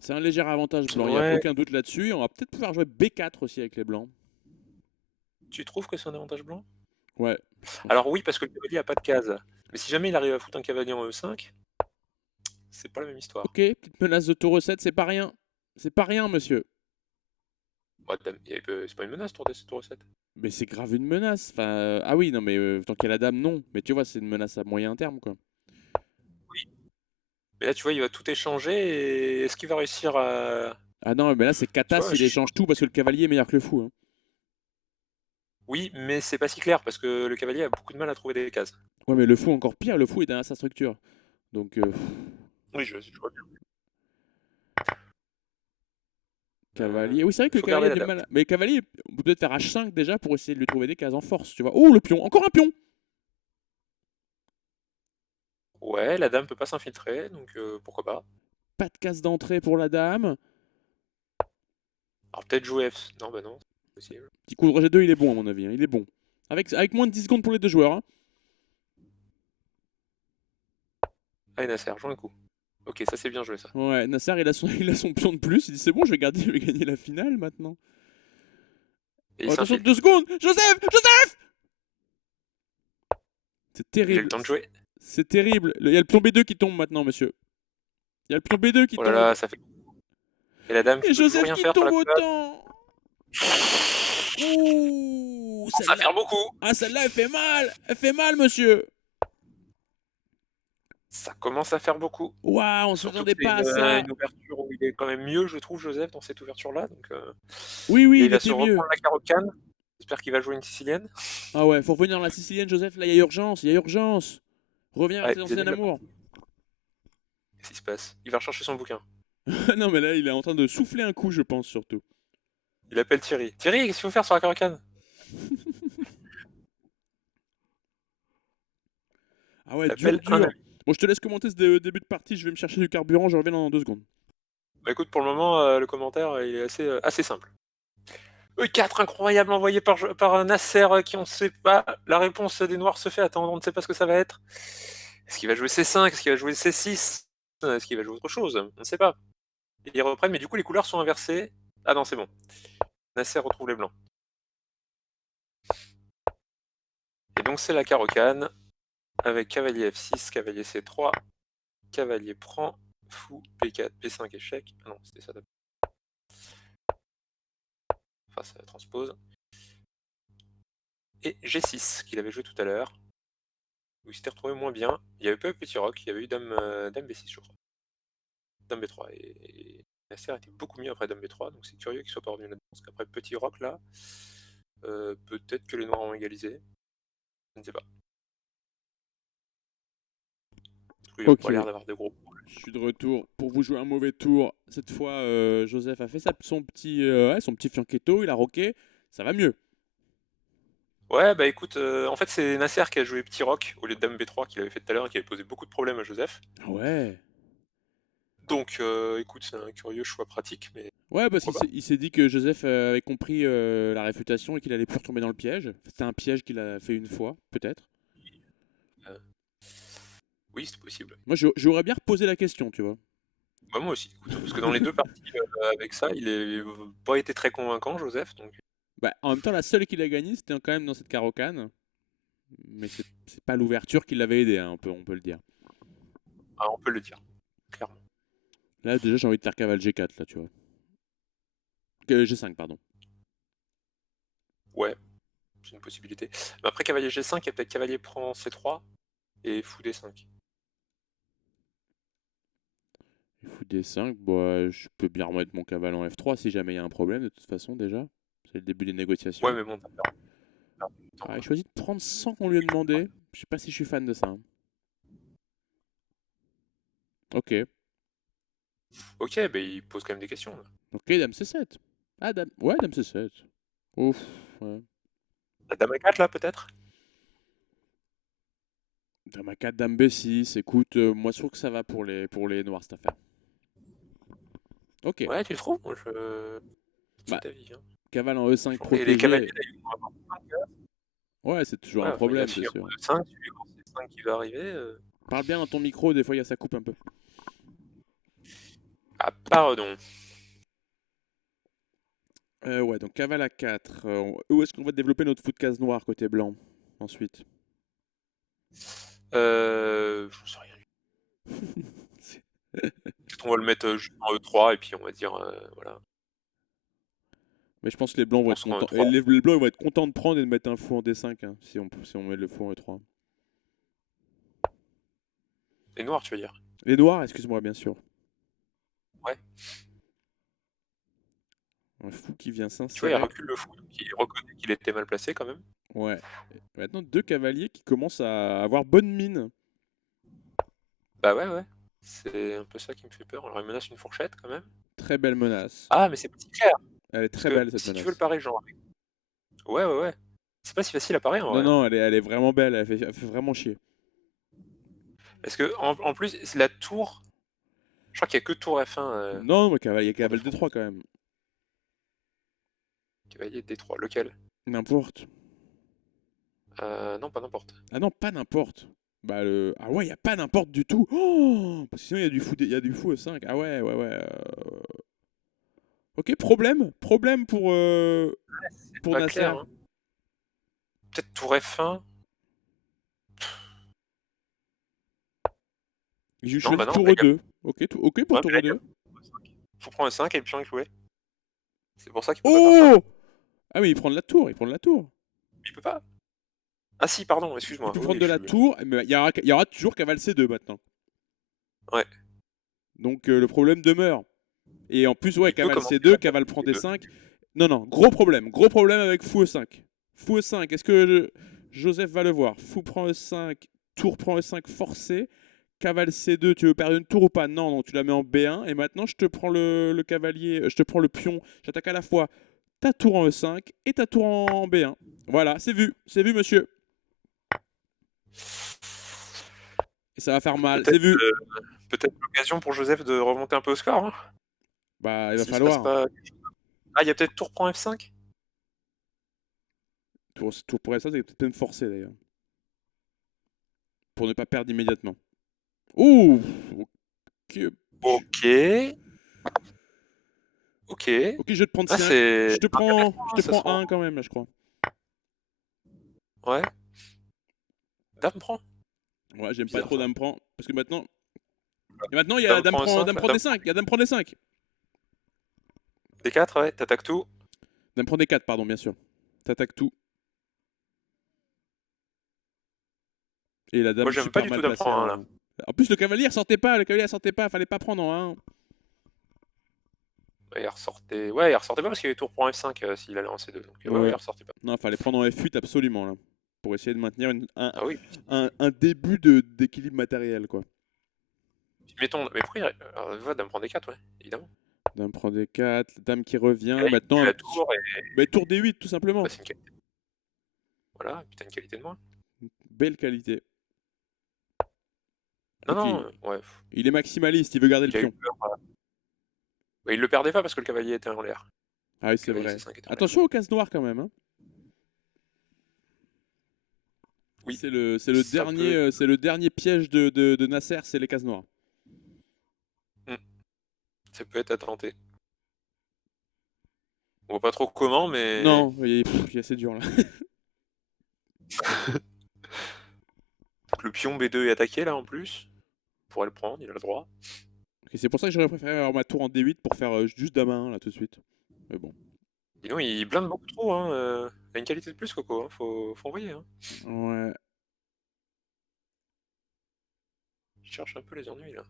C'est un léger avantage blanc, il n'y a Ouais. aucun doute là-dessus. On va peut-être pouvoir jouer B4 aussi avec les blancs. Tu trouves que c'est un avantage blanc? Ouais. Alors oui, parce que le cavalier a pas de case. Mais si jamais il arrive à foutre un cavalier en E5, c'est pas la même histoire. Ok, petite menace de tour E7, c'est pas rien. C'est pas rien, monsieur. Ouais, c'est pas une menace, tour E7. Mais c'est grave une menace. Enfin, ah oui, non, mais tant qu'il y a la dame, non. Mais tu vois, c'est une menace à moyen terme, quoi. Oui. Mais là, tu vois, il va tout échanger et est-ce qu'il va réussir à. Ah non, mais là, c'est Tu cata vois, s'il échange tout parce que le cavalier est meilleur que le fou. Hein. Oui, mais c'est pas si clair parce que le cavalier a beaucoup de mal à trouver des cases. Ouais, mais le fou, encore pire, le fou est derrière sa structure. Donc, Oui, je vois bien. cavalier. Oui, c'est vrai que Il le faut cavalier garder a la du dame. mal. Mais le cavalier, on peut peut-être faire H5 déjà pour essayer de lui trouver des cases en force, tu vois. Oh, le pion, encore un pion. Ouais, la dame peut pas s'infiltrer, donc pourquoi pas. Pas de case d'entrée pour la dame. Alors peut-être jouer F. Non, bah non, c'est possible. Petit coup de G2, il est bon à mon avis. Hein. Il est bon. Avec moins de 10 secondes pour les deux joueurs. Hein. Allez, Nasser, joue un coup. Ok, ça c'est bien joué ça. Ouais, Nasser, il a son pion de plus. Il dit c'est bon, je vais gagner la finale maintenant. Et Oh, il attention, 2 s'infiltre. secondes. Joseph, Joseph. C'est Il a eu le terrible. temps de jouer. C'est terrible. Il y a le pion B2 qui tombe maintenant, monsieur. Il y a le pion B2 qui Oh là tombe. là, ça fait. Et la dame qui Et peut toujours Joseph rien qui faire sur tombe la colonne. autant. Ouh, Ça va celle-là. faire beaucoup. Ah, celle-là, elle fait mal. Elle fait mal, monsieur. Ça commence à faire beaucoup. Waouh, on Surtout que s'attendait c'est pas à ça. une ouverture où il est quand même mieux, je trouve, Joseph, dans cette ouverture-là. Donc, Oui, et oui, il il va se était mieux. reprendre la carocane. J'espère qu'il va jouer une sicilienne. Ah ouais, faut revenir dans la sicilienne, Joseph. Là, il y a urgence, il y a urgence. Reviens vers Allez, tes début anciens de la amours. partie. Qu'est-ce qui se passe? Il va rechercher son bouquin. Non, mais là, il est en train de souffler un coup, je pense, surtout. Il appelle Thierry. Thierry, qu'est-ce qu'il faut faire sur la carocane? Ah ouais, Il dur, appelle un dur. ami. Bon, je te laisse commenter ce début de partie. Je vais me chercher du carburant. Je reviens dans 2 secondes. Bah écoute, pour le moment, le commentaire, il est assez simple. E4 incroyable envoyé par un Nasser qui on ne sait pas. La réponse des noirs se fait attendre, on ne sait pas ce que ça va être. Est-ce qu'il va jouer C5? Est-ce qu'il va jouer C6? Est-ce qu'il va jouer autre chose? On ne sait pas. Ils reprennent, mais du coup les couleurs sont inversées. Ah non, c'est bon. Nasser retrouve les blancs. Et donc c'est la carocane, avec cavalier F6, cavalier C3, cavalier prend, fou, P4, P5, échec. Ah non, c'était ça d'abord. Enfin, ça transpose. Et G6, qu'il avait joué tout à l'heure, où il s'était retrouvé moins bien. Il n'y avait pas eu petit roc, il y avait eu dame B6, je crois. Dame B3. Et Nasser était beaucoup mieux après dame B3, donc c'est curieux qu'il soit pas revenu là-dedans. Parce qu'après petit roc, là, peut-être que les noirs ont égalisé. Je ne sais pas. Il n'a Ok. pas l'air d'avoir de gros problèmes. Je suis de retour pour vous jouer un mauvais tour. Cette fois, Joseph a fait son petit fianchetto. Il a roqué. Ça va mieux. Ouais, bah écoute, en fait, c'est Nasser qui a joué petit roc au lieu de dame B3 qu'il avait fait tout à l'heure et qui avait posé beaucoup de problèmes à Joseph. Ah ouais. Donc écoute, c'est un curieux choix pratique, mais Ouais, parce pourquoi qu'il pas? s'est dit que Joseph avait compris la réfutation et qu'il allait plus retomber dans le piège. C'était un piège qu'il a fait une fois, peut-être. Heu, oui, c'est possible. Moi, j'aurais bien reposé la question, tu vois. Bah, moi aussi, écoute, parce que dans les 2 parties, avec ça, il est pas été très convaincant Joseph, donc Bah, en même temps, la seule qu'il a gagnée, c'était quand même dans cette carocane. Mais c'est pas l'ouverture qui l'avait aidé, hein, on peut le dire. ah, on peut le dire, clairement. Là, déjà, j'ai envie de faire cavale G4, là, tu vois. G5, pardon. Ouais, c'est une possibilité. Mais après cavalier G5, il y a peut-être cavalier prend C3 et fou D5. Et fou D5, bah, je peux bien remettre mon cavale en F3 si jamais il y a un problème, de toute façon, déjà. C'est le début des Ouais, négociations. mais bon, tu perdu du temps, Ah, il quoi. choisit de prendre 100 qu'on lui a demandé. Je sais pas si je suis fan de ça, hein. Ok. OK, bah, il pose quand même des questions, là. Ok, dame C7. Ah, dame. Ouais, dame C7. Ouf. Ouais. La dame A4 là, peut-être? Dame A4, dame B6. Écoute, moi, je trouve que ça va pour les noirs, cette affaire. Ok. Ouais, tu le trouves? Moi, je Bah, petit avis, hein. cavale en E5 Franchement, les cavaliers protégé. là, ils vont avoir 5, Ouais, c'est toujours ouais, un enfin, il y a problème, c'est fille sûr. en E5, tu lui grand C5 qui va arriver, Parle bien dans ton micro, des fois, ça coupe un peu. ah pardon. Ouais, donc cavale à 4. Où est-ce qu'on va développer notre fou de case noire côté blanc ensuite? J'en sais rien. Peut-être on va le mettre, juste en E3 et puis on va dire, voilà, Mais je pense que les blancs on vont être pense qu'en contents. Et E3 les blancs ils vont être contents de prendre et de mettre un fou en D5, hein, si on met le fou en E3. les noirs, tu veux dire? Les noirs, excuse-moi, bien sûr. Ouais. Un fou qui vient Tu vois, il s'insérer. recule le fou, donc il reconnaît qu'il était mal placé quand même. Ouais. Maintenant, deux cavaliers qui commencent à avoir bonne mine. Bah, ouais, ouais. C'est un peu ça qui me fait peur. Alors il menace une fourchette quand même. Très belle menace. Ah, mais c'est pas si clair! Elle est Parce très que belle, cette si tu veux le menace. parer genre ouais, ouais, ouais. C'est pas si facile à parer en Non, vrai, hein. non, elle est vraiment belle. Elle fait vraiment chier. Parce que en plus, c'est la tour, je crois qu'il y a que tour F1, Non, mais il y a pour cavale défendre. D3 quand même. Cavalier D3, lequel? N'importe. Non, pas n'importe. Ah non, pas n'importe. Bah Ah ouais, il y a pas n'importe du tout. Oh, parce que sinon il y a du fou E5. Ah ouais, ouais, ouais. Ok, problème C'est pour pas clair, Nasser. hein. Peut-être tour F1? Il Non, bah choisit non, tour bah, E2. Ok, ok pour ouais, mais tour là, il y a E2. faut prendre un 5 et le pion est cloué. C'est pour ça qu'il peut pas faire ça. Oh! Ah oui, il prend de la tour. Il peut pas. Ah si, pardon, Il excuse-moi. peut Oui, prendre oui, de je la suis tour, mais il y aura toujours cavale C2 maintenant. ouais. Donc le problème demeure. Et en plus, ouais, Il peut cavale commencer C2, la table cavale prend les 2. D5. Non, non, gros problème avec fou E5. Fou E5, est-ce que Joseph va le voir? Fou prend E5, tour prend E5 forcé. Cavale C2, tu veux perdre une tour ou pas? Non, donc tu la mets en B1. Et maintenant, je te prends le cavalier, je te prends le pion. J'attaque à la fois ta tour en E5 et ta tour en B1. Voilà, c'est vu, monsieur. Et ça va faire Écoute, mal, c'est peut-être, vu. peut-être l'occasion pour Joseph de remonter un peu au score, hein? Bah, il va S'il se passe falloir. pas ah, il y a peut-être tour prend F5? Tour pour ça, c'est peut-être même forcé d'ailleurs. Pour ne pas perdre immédiatement. Ouh! Ok, OK. OK. ok, je vais te prendre Ah, 5. c'est Je te prends, intéressant, je hein, te ça prends sent un quand même, là, je crois. ouais. Dame prend? Ouais, j'aime pas Bizarre trop ça. dame prend. Parce que maintenant. Et maintenant, il y a Dame prend E5, dame là, prend dame prend D5. Il y a dame prend D5. D4, ouais, tu tout. Dame prend D4, pardon, bien sûr. T'attaques tout. Et la Moi, dame j'aime pas super du tout mal dame placée prend 1, là. en plus, le cavalier sortait pas. Le cavalier sortait pas. Fallait pas prendre en 1. Ouais, il ressortait pas parce qu'il y avait tour prend F5, s'il allait en C2, donc ouais, ouais, il Ouais. ressortait pas. Non, fallait prendre en F8 absolument, là. Pour essayer de maintenir Ah oui, un début d'équilibre matériel, quoi. puis mettons mais pourquoi il alors, ouais, dame prend D4, ouais, évidemment. Dame prend D4. Dame qui Et revient. là, il Maintenant, met un la petit. tour et Mais tour D8, tout bah, simplement. c'est une Voilà, et puis t'as une qualité de moins. Belle qualité. Non, Ok. non, ouais. Il est maximaliste, il veut garder le Il a eu pion. peur. Ouais, il le perdait pas parce que le cavalier était en l'air. Ah oui, Le c'est cavalier vrai. C5 était en l'air. Attention aux cases noires quand même. Hein. Oui, C'est le ça peut être. dernier, c'est le dernier piège de Nasser, c'est les cases noires. Ça peut être à tenter. On voit pas trop comment, mais. Non, c'est dur là. Donc le pion B2 est attaqué là en plus. Il pourrait le prendre, il a le droit. Ok, c'est pour ça que j'aurais préféré avoir ma tour en D8 pour faire juste dame 1 là tout de suite. Mais bon. Sinon, il blinde beaucoup trop. Hein. Il a une qualité de plus, Coco. Hein. Faut envoyer. Hein. Ouais. Je cherche un peu les ennuis là.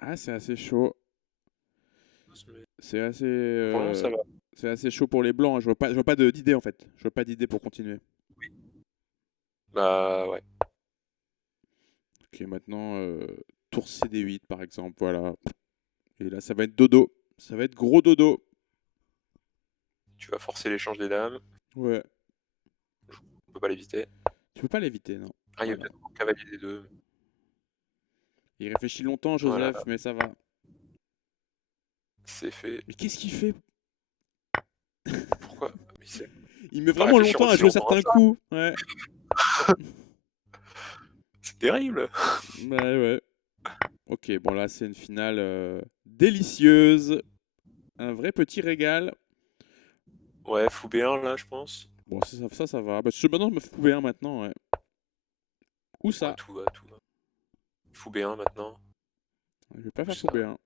Ah, c'est assez chaud. C'est assez, Pour le moment, ça va. c'est assez chaud pour les blancs. Hein. Je vois pas d'idée en fait. Je vois pas d'idée pour continuer. Bah ouais. Ok, maintenant tour CD8 par exemple. Voilà. Et là, ça va être dodo. Ça va être gros dodo. Tu vas forcer l'échange des dames. Ouais. On peut pas l'éviter. Tu peux pas l'éviter, non. Ah, il y a Voilà. peut-être un cavalier des deux. Il réfléchit longtemps, Voilà, Joseph, mais ça va. c'est fait. Mais qu'est-ce qu'il fait? Pourquoi? Il met Faut pas vraiment réfléchir longtemps à aussi jouer longtemps à certains ça. coups. Ouais. C'est terrible. Ouais, ouais. Ok, bon là, c'est une finale délicieuse. Un vrai petit régal. Ouais, fou B1 là, je pense. Bon, ça va. Bah, maintenant, je me fous bien maintenant, ouais. Où Ouais, ça? tout va, tout va. Fou B1 maintenant. Je vais pas Tout faire fou ça. bien.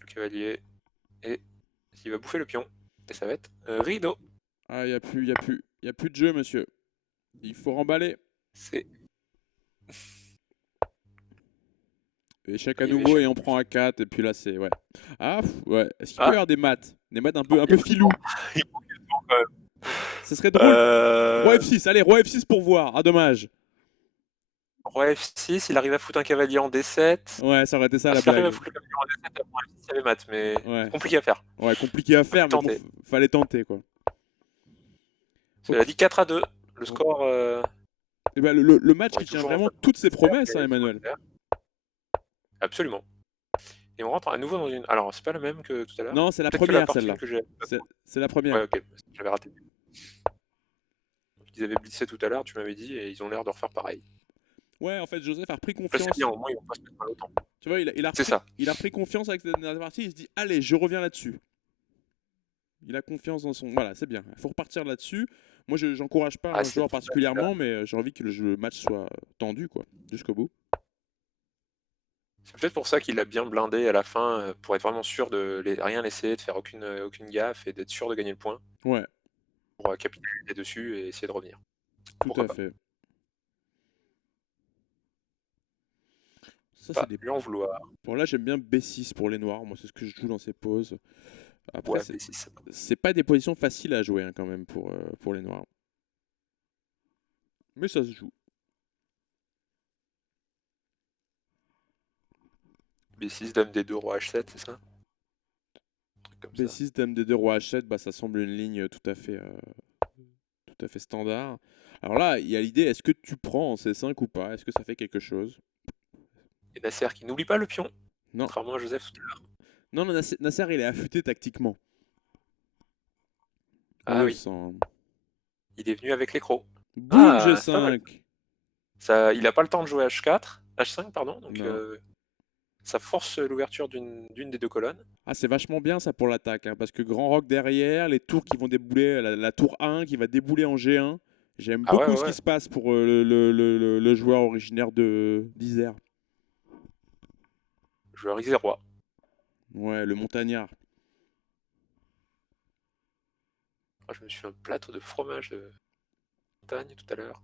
Le cavalier. Et il va bouffer le pion. Et ça va être rideau. Ah, y a plus de jeu, monsieur. Il faut remballer. C'est. Échec Ah, à il y avait nouveau échec et on en plus. prend un 4 et puis là c'est ouais. Ah ouais. Est-ce qu'il peut y Ah, avoir des maths? Des maths il un manque peu le filou. temps. Il manque le temps quand même. Ce serait drôle. Roi Euh... F6, allez, Roi F6 pour voir. Ah dommage. Roi F6, il arrive à foutre un cavalier en D7. Ouais, ça aurait été ça Ah, la s'il arrive à blague. foutre le cavalier en D7, après F6, il y avait maths, mais Ouais. compliqué à faire. Ouais, compliqué à Fallait faire, mais bon, tenter. fallait tenter quoi. Cela Ok. dit 4-2. Le Oh. score Et ben, le match bon, qui est tient toujours vraiment entre toutes ses Nasser promesses, hein, et Emmanuel. Nasser. Absolument. Et on rentre à nouveau dans une. Alors, c'est pas la même que tout à l'heure. Non, c'est la Peut-être que la première partie celle-là. 1 que j'ai. C'est la première. Ouais, ok, j'avais raté. Ils avaient blitzé tout à l'heure, tu m'avais dit, et ils ont l'air de refaire pareil. Ouais, en fait, Joseph a repris Là, c'est bien, confiance. au moins, ils vont pas se mettre mal autant. Tu vois, C'est ça. il a repris confiance avec cette dernière partie. Il se dit, allez, je reviens là-dessus. Il a confiance dans son. Voilà, c'est bien. Il faut repartir là-dessus. Moi, je n'encourage pas Ah, un c'est joueur particulièrement, mais j'ai envie que le match soit tendu, quoi, jusqu'au bout. peut-être pour ça qu'il a bien blindé à la fin, pour être vraiment sûr de rien laisser, de faire aucune gaffe et d'être sûr de gagner le point, Ouais, pour capitaliser dessus et essayer de revenir. tout Pourquoi à pas? fait. Ça, c'est Pas des. lui en vouloir. Bon, là, j'aime bien B6 pour les noirs. Moi, c'est ce que je joue dans ces pauses. Après, Ouais, B6, ça va. c'est pas des positions faciles à jouer, hein, quand même, pour les noirs. Mais ça se joue. B6, Dame D2, Roi H7, c'est ça? Un truc comme ça. B6, Dame D2, Roi H7, bah, ça semble une ligne tout à fait standard. Alors là, il y a l'idée, est-ce que tu prends en C5 ou pas? Est-ce que ça fait quelque chose? Et Nasser qui n'oublie pas le pion, Non. contrairement à Joseph tout à l'heure. Non, Nasser, il est affûté tactiquement. On Ah le oui, sent. Hein. il est venu avec les crocs. Boum, Ah, c'est pas mal. G5. Ça, il a pas le temps de jouer H4, H5, pardon, donc Non. ça force l'ouverture d'une des deux colonnes. Ah, c'est vachement bien ça pour l'attaque, hein, parce que Grand Rock derrière, les tours qui vont débouler, la tour 1 qui va débouler en G1. J'aime Ah ouais, beaucoup ouais, ce qui ouais. se passe pour le joueur originaire d'Isère. Joueur isérois. Ouais, le montagnard. Ah, je me suis fait un plateau de fromage de montagne tout à l'heure.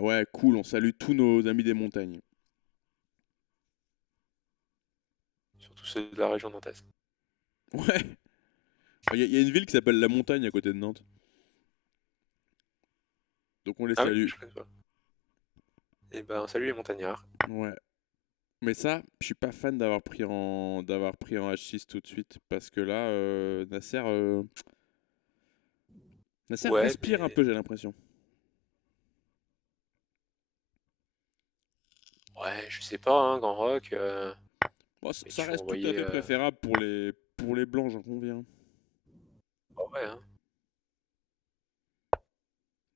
Ouais, cool, on salue tous nos amis des montagnes. Surtout ceux de la région nantaise. Ouais. Il y a une ville qui s'appelle La Montagne à côté de Nantes. Donc on les Ah oui, salue. je connais pas. Et ben, salut les montagnards. Ouais. Mais ça, je suis pas fan d'avoir pris en H6 tout de suite. Parce que là, Nasser Ouais, respire un mais peu, j'ai l'impression. ouais, je sais pas, hein, Grand Rock. Bon, Mais ça tu vas reste tout à envoyer. fait préférable pour les blancs, j'en conviens. Ah ouais, hein.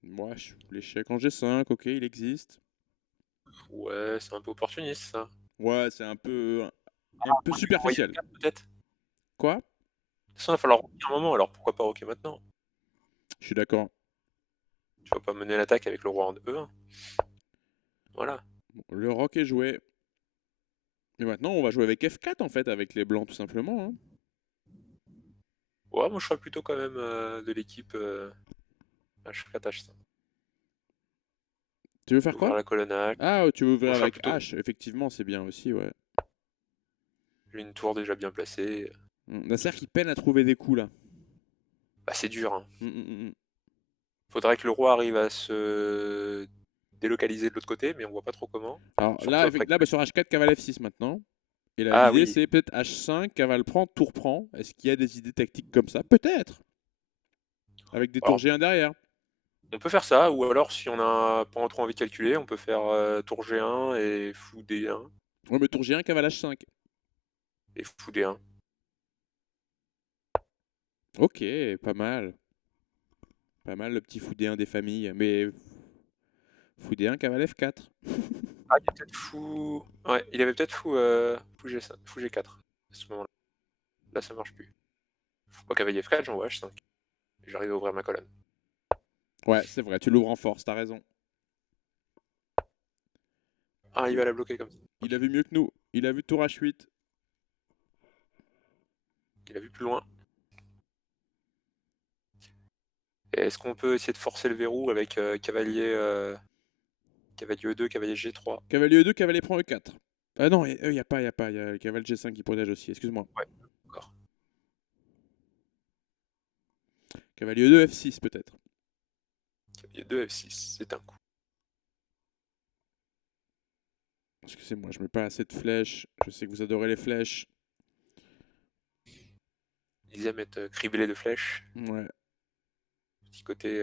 Moi, l'échec en G5, ok, il existe. Ouais, c'est un peu opportuniste ça. Ouais, c'est un peu Tu vas envoyer superficiel. F4 peut-être. Quoi? De toute façon, il va falloir rocker un moment, alors pourquoi pas rocker maintenant? Je suis d'accord. Tu vas pas mener l'attaque avec le roi en E1. Voilà. Bon, le rock est joué. Mais maintenant, on va jouer avec F4 en fait, avec les blancs tout simplement, hein. Ouais, moi je serais plutôt quand même de l'équipe H4, H5. Tu veux faire Ouvrir quoi? la colonne H. Ah, tu veux Moi ouvrir je serais avec plutôt. H, effectivement, c'est bien aussi, ouais. J'ai une tour déjà bien placée. Nasser qui peine à trouver des coups là. Bah c'est dur, hein. Hum, hum, hum. Faudrait que le roi arrive à se délocaliser de l'autre côté, mais on voit pas trop comment. Alors Surtout là, après. bah, sur H4, cavale F6 maintenant. Et là, Ah l'idée, oui. c'est peut-être H5, cavale prend, tour prend. Est-ce qu'il y a des idées tactiques comme ça? Peut-être. Avec des tours Alors G1 derrière. on peut faire ça, ou alors si on a pas trop envie de calculer, on peut faire tour G1 et fou D1 Ouais, mais tour G1, cavale H5. et fou D1. Ok, pas mal. Pas mal le petit fou D1 des familles. Mais fou D1, cavale F4. Ah, il y a peut-être fou. Ouais, il avait peut-être fou G5, fou G4 à ce moment-là. Là, ça marche plus. Faut pas cavalier F4, j'envoie H5. J'arrive à ouvrir ma colonne. Ouais, c'est vrai, tu l'ouvres en force, t'as raison. Ah, il va la bloquer comme ça. Il Ok. a vu mieux que nous. Il a vu tour H8. Il a vu plus loin. Et est-ce qu'on peut essayer de forcer le verrou avec cavalier E2, cavalier G3? Cavalier E2, cavalier prend E4. Ah non, il n'y a pas, il y a pas. Il y a le cavalier G5 qui protège aussi, excuse-moi. Ouais, d'accord. Cavalier E2, F6 peut-être. Cavalier 2, F6, c'est un coup. Excusez-moi, je mets pas assez de flèches. Je sais que vous adorez les flèches. Ils aiment être criblés de flèches. Ouais, Petit côté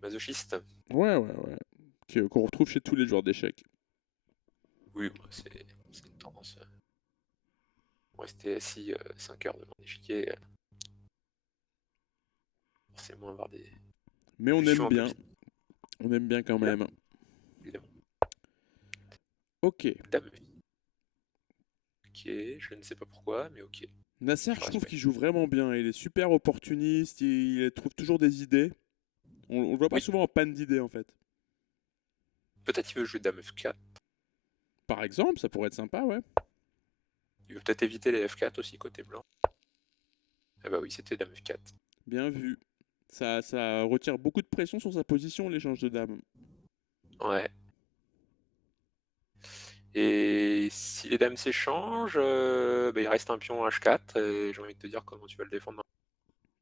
masochiste. ouais, ouais, ouais. Qu'on retrouve chez tous les joueurs d'échecs. Oui, moi, c'est une tendance. Rester assis 5 heures devant l'échiquier, forcément avoir des Mais on aime pulsions un peu bien. bizarres. On aime bien quand Évidemment, même. évidemment. Ok. Dame. Ok, je ne sais pas pourquoi, mais ok. Nasser, Je je trouve qu'il respecte. joue vraiment bien. Il est super opportuniste. Il trouve toujours des idées. On le voit pas Oui, souvent en panne d'idées en fait. peut-être il veut jouer Dame F4. Par exemple, ça pourrait être sympa, ouais. Il veut peut-être éviter les F4 aussi côté blanc. Ah bah oui, c'était Dame F4. Bien vu. Ça retire beaucoup de pression sur sa position, l'échange de dames. Ouais. Et si les dames s'échangent, bah, il reste un pion H4 et j'ai envie de te dire comment tu vas le défendre.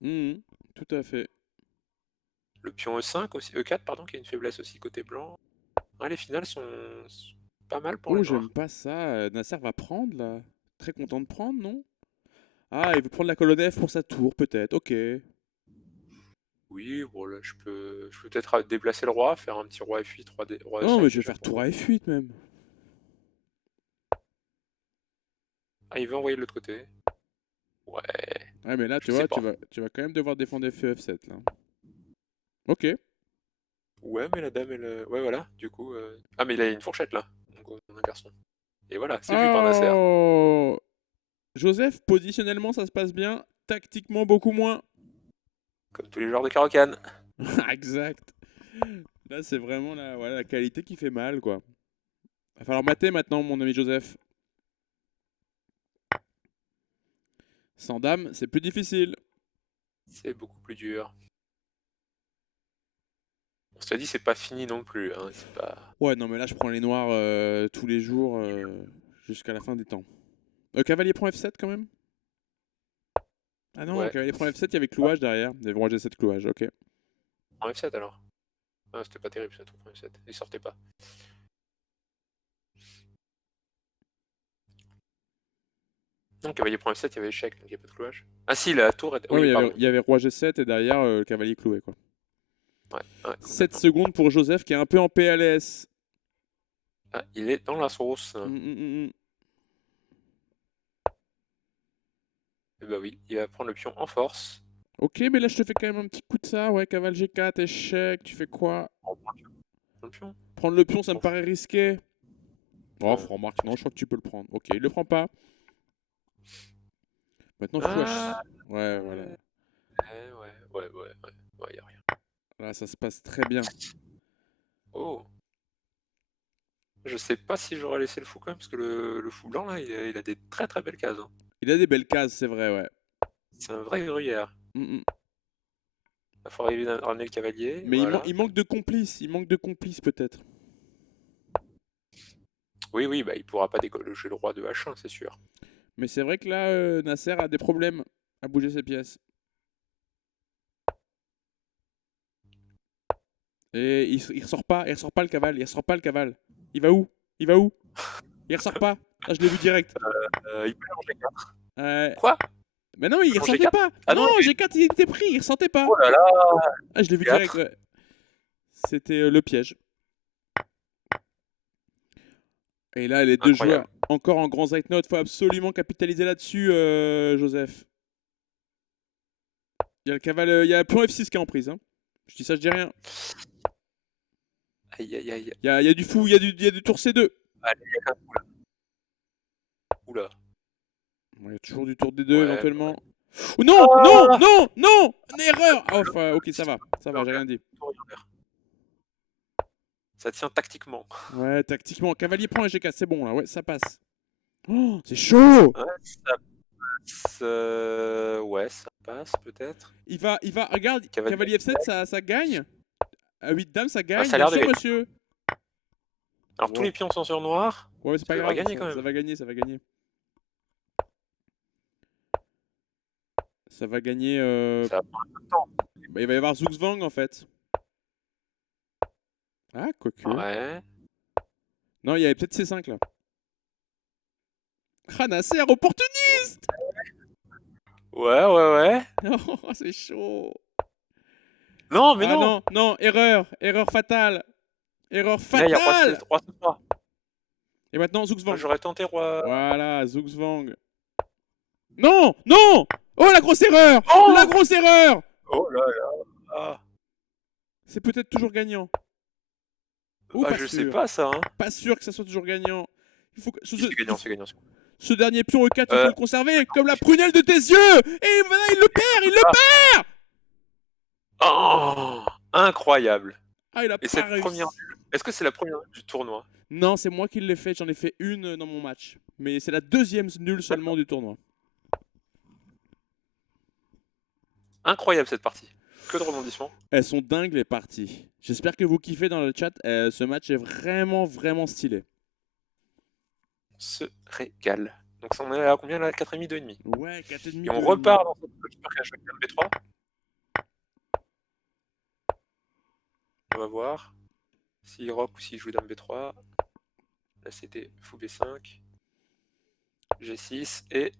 Mhm, tout à fait. Le pion E5 aussi, E4 pardon, qui a une faiblesse aussi côté blanc. Ouais, les finales sont pas mal pour Oh, les j'aime noirs. pas ça. Nasser va prendre là. Très content de prendre, non? Ah, il veut prendre la colonne F pour sa tour, peut-être. Ok. Oui, bon là je peux peut-être déplacer le roi, faire un petit roi F8, roi Non, mais E5 je vais déjà faire pour tour voir. à F8 même. Ah, il veut envoyer de l'autre côté. Ouais, Ouais, mais là, je tu sais vois, pas. tu vas quand même devoir défendre F7 là. Ok. Ouais, mais la dame, elle. Ouais, voilà, du coup. Ah, mais il a une fourchette là, donc on a un garçon. Et voilà, c'est vu par Nasser. Oh, Joseph, positionnellement, ça se passe bien. Tactiquement, beaucoup moins. Comme tous les joueurs de Caro-Kann. Exact. Là, c'est vraiment voilà, la qualité qui fait mal, quoi. Va falloir mater maintenant, mon ami Joseph. Sans dame, c'est plus difficile. C'est beaucoup plus dur. On se dit, c'est pas fini non plus, hein. C'est pas. Ouais, non, mais là, je prends les noirs tous les jours jusqu'à la fin des temps. Cavalier prend F7 quand même. Ah non, Ouais. cavalier prend F7, il y avait clouage derrière. Il y avait roi G7 clouage, ok. En F7 alors. Ah, c'était pas terrible ça, ton F7. Il sortait pas. Non, cavalier prend F7, il y avait échec, donc il n'y a pas de clouage. Ah si, la tour est... Ouais, Oui, mais pardon. il y avait roi G7 et derrière le cavalier cloué, quoi. Ouais, 7 complètement. secondes pour Joseph qui est un peu en PLS. Ah, il est dans la sauce. Mm. Et bah oui, il va prendre le pion en force. Ok, mais là je te fais quand même un petit coup de ça. Ouais, cavale G4, échec, tu fais quoi? On prend le pion. Prendre le pion, ça me S'en fout. paraît risqué. Oh, Non. remarque, non, je crois que tu peux le prendre. Ok, il le prend pas. Maintenant, fou Ah, H. Ouais, voilà. ouais, y a rien. Là, ça se passe très bien. Oh, je sais pas si j'aurais laissé le fou quand même, parce que le fou blanc là, il a des très très belles cases. Hein. Il a des belles cases, c'est vrai, ouais. C'est un vrai gruyère. Mm. Il faut arriver à ramener le cavalier, Mais voilà. il manque de complices. Il manque de complices, peut-être. Oui, bah il pourra pas décoller le roi de H1, c'est sûr. Mais c'est vrai que là, Nasser a des problèmes à bouger ses pièces. Et il ressort pas. Il ressort pas le cavale. Il ressort pas le cavale. Il va où? Il va où? Il ressort pas. Ah, je l'ai vu direct. Il peut aller en G4. Ouais. Quoi? Mais non, Il il peut en ressentait G4? pas. Ah Non, non, G4, il était pris. Il ressentait pas. oh là là, Ah, je l'ai vu direct, 4. ouais. C'était le piège. Et là, les deux joueurs Incroyable. encore en grand Zeitnote. Faut absolument capitaliser là-dessus, Joseph. Il y a le cavale, il y a le pion F6 qui est en prise. Hein. Je dis ça, je dis rien. Aïe aïe aïe. Il y a du fou, il y a du tour C2. Allez, il y a qu'un coup là. Oula. Il y a toujours du tour D2 Ouais. éventuellement. Oh, non, non, Ah, non, non, une erreur. Ah, enfin, ok, ça va, j'ai rien dit. Ça tient tactiquement. Ouais, tactiquement, cavalier prend un G4, c'est bon là, ouais, ça passe. Oh, c'est chaud. Ouais, ouais, ça passe peut-être. Regarde, Cavalier. cavalier F7, ça gagne. À 8 dames, ça Ah, gagne, ça a bien l'air sûr, d'aller. monsieur. Alors tous Wow. les pions sont sur noir. Ouais, mais c'est Ça pas devrait grave, gagner quand ça même. va gagner, ça va gagner. Ça va gagner. Ça va prendre un peu de temps. Bah, il va y avoir Zugzwang en fait. Ah, quoique. Ouais. Non, il y avait peut-être C5 là. Ah, Nasser, opportuniste. Ouais. Oh, c'est chaud. Non, mais Ah non. non, non, erreur, erreur fatale. Erreur Là, il y a roi C, fatale. roi C3. Et maintenant, Moi, Zugzwang. j'aurais tenté roi. Voilà, Zugzwang. Non, non. Oh, la grosse erreur. La Oh, grosse erreur. oh là là. C'est peut-être toujours gagnant. Ou Bah, pas je sais sûr. pas ça. Hein. Pas sûr que ça soit toujours gagnant. Il faut que Si, c'est gagnant, c'est gagnant. ce dernier pion E4, il faut Euh, le conserver, comme la prunelle de tes yeux. Et voilà, il le perd, il le perd. Oh, incroyable. Ah, il a Et pas cette réussi. première nulle, est-ce que c'est la première nulle du tournoi? Non, c'est moi qui l'ai fait. J'en ai fait une dans mon match. Mais c'est la deuxième nulle seulement du tournoi. Incroyable cette partie. Que de rebondissements. Elles sont dingues les parties. J'espère que vous kiffez dans le chat. Ce match est vraiment, vraiment stylé. On se régale. Donc ça en est à combien là? 4,5, 2,5. Ouais, 4,5, Et on 2,5. repart dans cette super cache avec B3. On va voir s'il rock ou s'il joue dame B3. Là c'était fou B5. G6 et...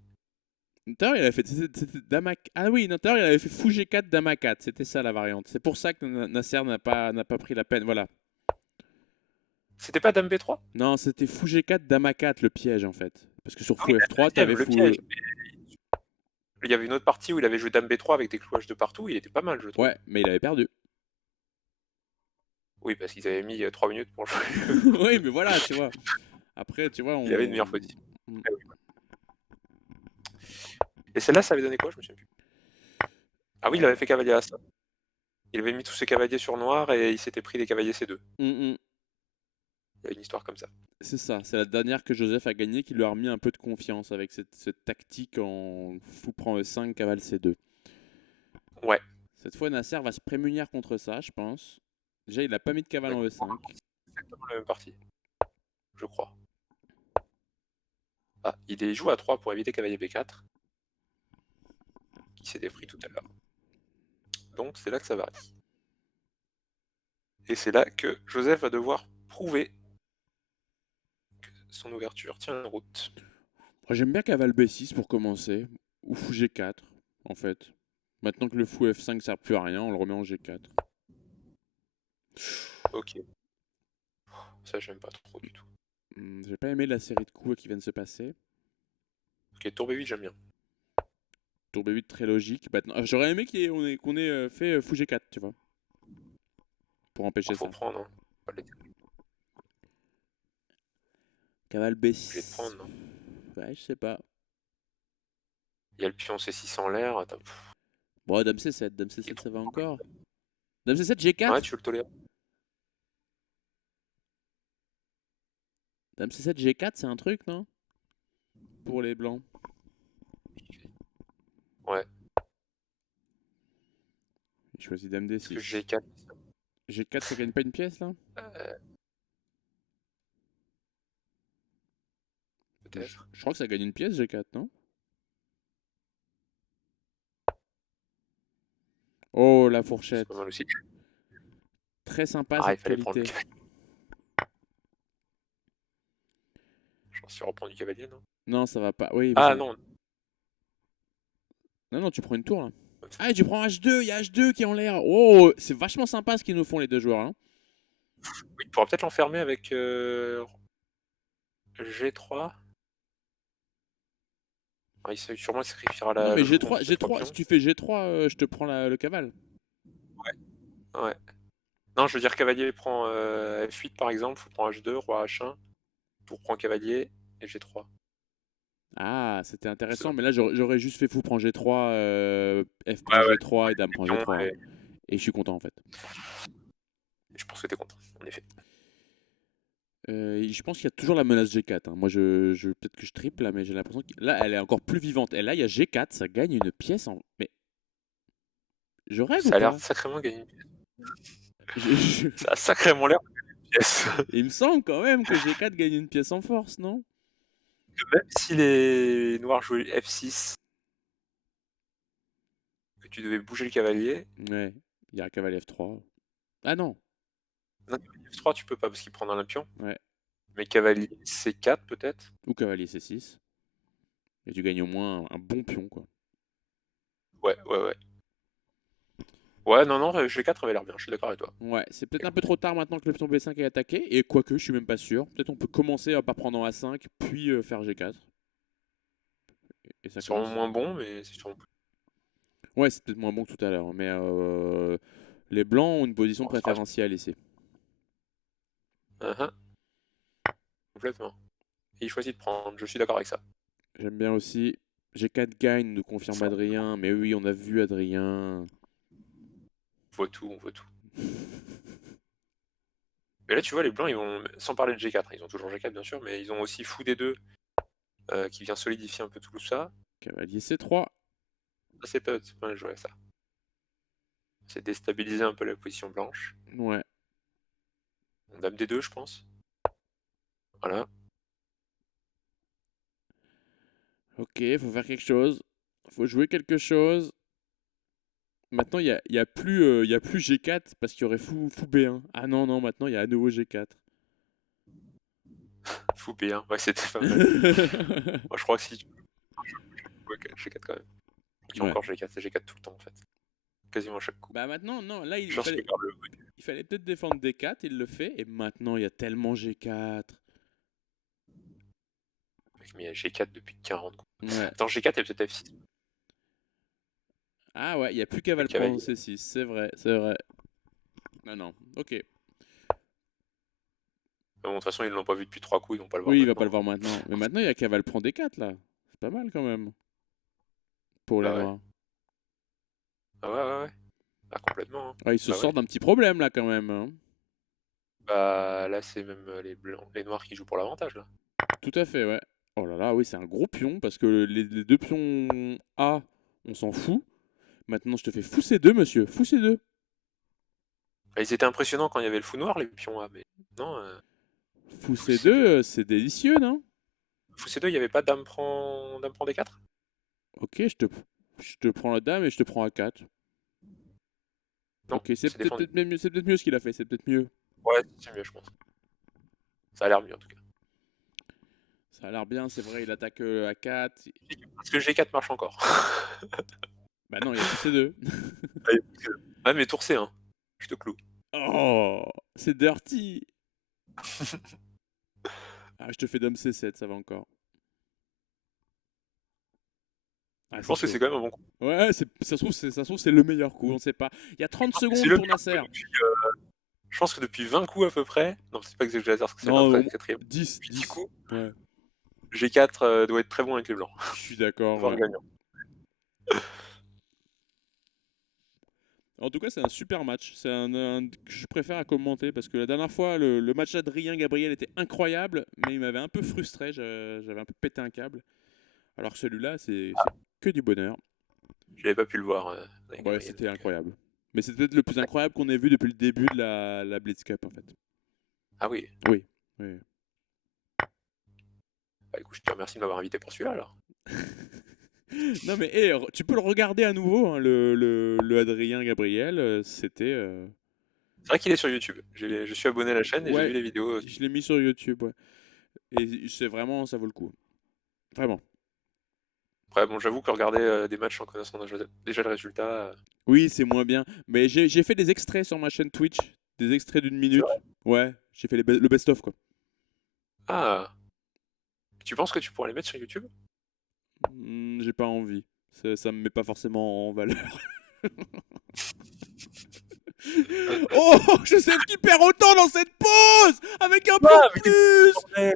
Tout à l'heure, il avait fait. C'était Dame A4. Ah oui, tout à l'heure, il avait fait Fou G4, Dame A4. C'était ça la variante. C'est pour ça que Nasser n'a pas pris la peine. Voilà. C'était pas dame B3? Non, c'était Fou G4, Dame A4, le piège en fait. Parce que sur Ah Fou oui, la F3, deuxième, t'avais le Fou. piège. Il y avait une autre partie où il avait joué dame B3 avec des clouages de partout, il était pas mal je trouve. Ouais, mais il avait perdu. Oui, parce qu'ils avaient mis 3 minutes pour jouer. Oui, mais voilà, tu vois. Après, tu vois, on. Il avait une meilleure position. Mm. Ah oui. Et celle-là, ça avait donné quoi? Je me souviens plus. Ah oui, il avait fait cavalier As. Il avait mis tous ses cavaliers sur noir et il s'était pris les cavaliers C2. Mm. Il y a une histoire comme ça. C'est ça, c'est la dernière que Joseph a gagnée qui lui a remis un peu de confiance avec cette tactique en Fou prend E5, cavale C2. Ouais. Cette fois, Nasser va se prémunir contre ça, je pense. Déjà, il n'a pas mis de cavale en E5. Exactement la même partie. Je crois. Ah, il joue à 3 pour éviter cavalier B4. Qui s'était pris tout à l'heure. Donc c'est là que ça varie. Et c'est là que Joseph va devoir prouver que son ouverture tient la route. J'aime bien cavale B6 pour commencer, ou fou G4, en fait. Maintenant que le fou F5 sert plus à rien, on le remet en G4. Ok. Ça, j'aime pas trop du tout. J'ai pas aimé la série de coups qui viennent de se passer. Ok, tour B8, j'aime bien. Tour B8 très logique. J'aurais aimé qu'on ait fait fou G4, tu vois. Pour empêcher Faut ça. prendre, hein. Pas les Cavale obligé de B6. prendre, non. Ouais, je sais pas. Il y a le pion C6 en l'air. Bon, Dame C7, Dame Il est C7, trop ça va complet. encore. Dame C7, Ouais, G4. tu le tolères. Dame C7, G4, c'est un truc, non? Pour les blancs. Ouais. J'ai choisi Dame Parce que D6. G4. G4, ça gagne pas une pièce, là? euh, Je, Peut-être. je crois que ça gagne une pièce, G4, non? Oh, la C'est pas fourchette. mal aussi. Très sympa, Ah, il cette fallait prendre le qualité. cavalier. J'en suis reprendre du cavalier, non? Non, ça va pas. Oui, mais ça Ah va. non. Non, non, tu prends une tour, là. Ah, et tu prends H2, il y a H2 qui est en l'air. Oh, c'est vachement sympa ce qu'ils nous font, les deux joueurs, hein. Oui, tu pourras peut-être l'enfermer avec G3. Ah, sûrement il sacrifiera Non, mais le fou contre G3, ses 3 G3, si pions. tu fais G3, je te prends le cavale. Ouais. Non, je veux dire cavalier prend F8 par exemple, faut prendre H2, roi H1, tour prend cavalier et G3. Ah, c'était C'est intéressant, ça. mais là, j'aurais juste fait fou prend G3, F Ouais, prend ouais, G3 et dame les prend pions, G3, hein. Et je suis content, en fait. je pense que t'es content, en effet. Je pense qu'il y a toujours la menace G4, hein. Moi, peut-être que je triple, là, mais j'ai l'impression que là, elle est encore plus vivante. Et là, il y a G4, ça gagne une pièce en... Mais je rêve ou Ça a l'air pas? sacrément gagné. Je- je- Ça a sacrément l'air de gagner une pièce. Il me semble quand même que G4 gagne une pièce en force, non? Même si les noirs jouaient F6, que tu devais bouger le cavalier, Ouais, il y a un cavalier F3. Ah non, non, cavalier F3 tu peux pas parce qu'il prend un pion, ouais. mais cavalier C4 peut-être. Ou cavalier C6. Et tu gagnes au moins un bon pion, quoi. Ouais, ouais, ouais. Ouais, non, non, G4 avait l'air bien, je suis d'accord avec toi. Ouais, c'est peut-être un peu trop tard maintenant que le pion B5 est attaqué. Et quoique, je suis même pas sûr. Peut-être on peut commencer par prendre en A5, puis faire G4. Et ça C'est sûrement commence. moins bon, mais c'est sûrement plus. Ouais, c'est peut-être moins bon que tout à l'heure. Mais les blancs ont une position Bon, ça reste. préférentielle ici. Uh-huh, complètement. Et il choisit de prendre, je suis d'accord avec ça. J'aime bien aussi. G4 gagne, nous confirme Ça, Adrien. Mais oui, on a vu Adrien. on voit tout, on voit tout. Mais là, tu vois, les blancs, ils vont, sans parler de G4, ils ont toujours G4 bien sûr, mais ils ont aussi fou D2 qui vient solidifier un peu tout ça. Cavalier C3. Ça, c'est pas mal joué ça. C'est déstabiliser un peu la position blanche. Ouais. Dame D2, je pense. Voilà. Ok, faut faire quelque chose. Faut jouer quelque chose. Maintenant, il y a plus G4 parce qu'il y aurait fou B1. Ah non, non, maintenant, il y a à nouveau G4. Fou B1, ouais, c'était pas mal. Moi, je crois que si tu joues G4 quand même. Il y a Ouais. encore G4, c'est G4 tout le temps en fait. Quasiment à chaque coup. Bah maintenant, non, là, Je regarde le. il fallait peut-être défendre D4, il le fait. Et maintenant, il y a tellement G4. Mec, mais il y a G4 depuis 40 coups. Ouais. Attends, G4 et peut-être F6. Ah ouais, il n'y a plus Le cavale prend cavalier. C6, c'est vrai, c'est vrai. Non, non, ok. Mais bon, de toute façon, ils l'ont pas vu depuis 3 coups, ils vont pas le voir Oui, il va pas le maintenant. voir maintenant. Mais maintenant, il y a cavale prend D4, là. C'est pas mal quand même. Pour les Bah ouais. noirs. Ah ouais, ouais, ouais. Ah, complètement, hein. Ah, il se Bah ouais. sort d'un petit problème, là, quand même, hein. Bah là, c'est même les blancs, les noirs qui jouent pour l'avantage là. Tout à fait, ouais. Oh là là, oui, c'est un gros pion, parce que les deux pions A, on s'en fout. Maintenant, je te fais fou C2, monsieur. Fou C2. Bah, ils étaient impressionnants quand il y avait le fou noir, les pions A, mais non, Fou fou C2, C2. c'est délicieux, non? Fou C2, il n'y avait pas dame prend D4? Ok, je te prends la dame et je te prends A4. Non, Ok, c'est défendu. c'est peut-être mieux ce qu'il a fait, c'est peut-être mieux. Ouais, c'est mieux, je pense. Ça a l'air mieux en tout cas. Ça a l'air bien, c'est vrai, il attaque à 4. Parce que le G4 marche encore. Bah non, il y a tout C2. Ouais, mais tour C1. Je te cloue. Oh, c'est dirty. Ah, je te fais Dame C7, ça va encore. Ah, Je c'est pense que chaud. c'est quand même un bon coup. Ouais, ça se trouve, c'est le meilleur coup, on sait pas. Il y a 30 C'est secondes le pour pire coup Nasser. depuis. Je pense que depuis 20 coups à peu près. Non, c'est pas exagérateur parce que c'est Non, le 4ème. 10, Depuis 10 10. coups, Ouais, G4 doit être très bon avec les blancs. je suis d'accord, Voire ouais. gagnant. En tout cas, c'est un super match. C'est un que je préfère à commenter parce que la dernière fois, le match Adrien-Gabriel était incroyable, mais il m'avait un peu frustré. J'avais un peu pété un câble. Alors que celui-là, c'est que du bonheur. Je n'avais pas pu le voir avec Ouais, Gabriel. c'était incroyable. Mais c'est peut-être le plus incroyable qu'on ait vu depuis le début de la Blitz Cup, en fait. Ah oui. Oui. Oui. Bah écoute, je te remercie de m'avoir invité pour celui-là alors. Non, mais tu peux le regarder à nouveau, hein, le Adrien-Gabriel. C'était. C'est vrai qu'il est sur YouTube. Je suis abonné à la chaîne et j'ai vu Ouais, les vidéos. je l'ai mis sur YouTube, ouais. Et c'est vraiment, ça vaut le coup. Vraiment. Après, bon, j'avoue que regarder des matchs en connaissant déjà le résultat, Oui, c'est moins bien. Mais j'ai fait des extraits sur ma chaîne Twitch. Des extraits d'une c'est minute. vrai. Ouais, j'ai fait le best-of, quoi. Ah, tu penses que tu pourrais les mettre sur YouTube? J'ai pas envie. Ça me met pas forcément en valeur. Oh, Joseph qui perd autant dans cette pause avec un pion Ah, de mais quel plus. bordel!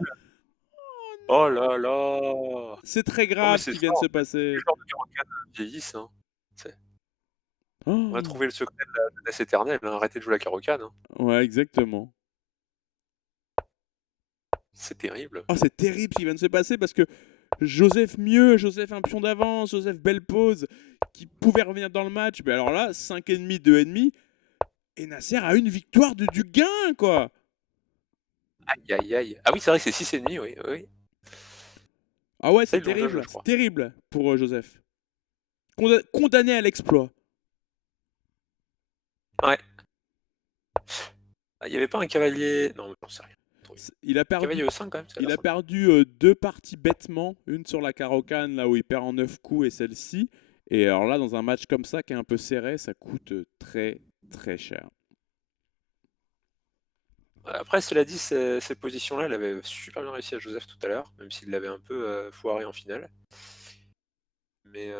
Oh là là! C'est très Non, mais grave ce c'est qui ça, vient de en se fait. Les passer. joueurs de Karokan vieillissent, hein. C'est- On a Oh. trouvé le secret de la jeunesse éternelle, hein. Arrêtez de jouer à la Karokan, hein. Ouais, exactement. C'est terrible. Oh, c'est terrible ce qui vient de se passer parce que Joseph mieux, Joseph un pion d'avance, Joseph belle pause, qui pouvait revenir dans le match. Mais alors là, 5,5, 2,5. Et Nasser a une victoire du gain, quoi. Aïe, aïe, aïe. Ah oui, c'est vrai que c'est 6,5, oui, oui. Ah ouais, Ça, ils l'ont déjà joué, je c'est crois. terrible pour Joseph. Condamné à l'exploit. Ouais. Ah, il n'y avait pas un cavalier. Non, j'en sais rien. Il a Cavalier perdu, E5 quand même, ça a il l'air a sympa. perdu deux parties bêtement. Une sur la Caro-Kann, là où il perd en 9 coups, et celle-ci. Et alors là, dans un match comme ça, qui est un peu serré, ça coûte très, très cher. Après, cela dit, ces positions-là, elle avait super bien réussi à Joseph tout à l'heure, même s'il l'avait un peu foiré en finale. Mais.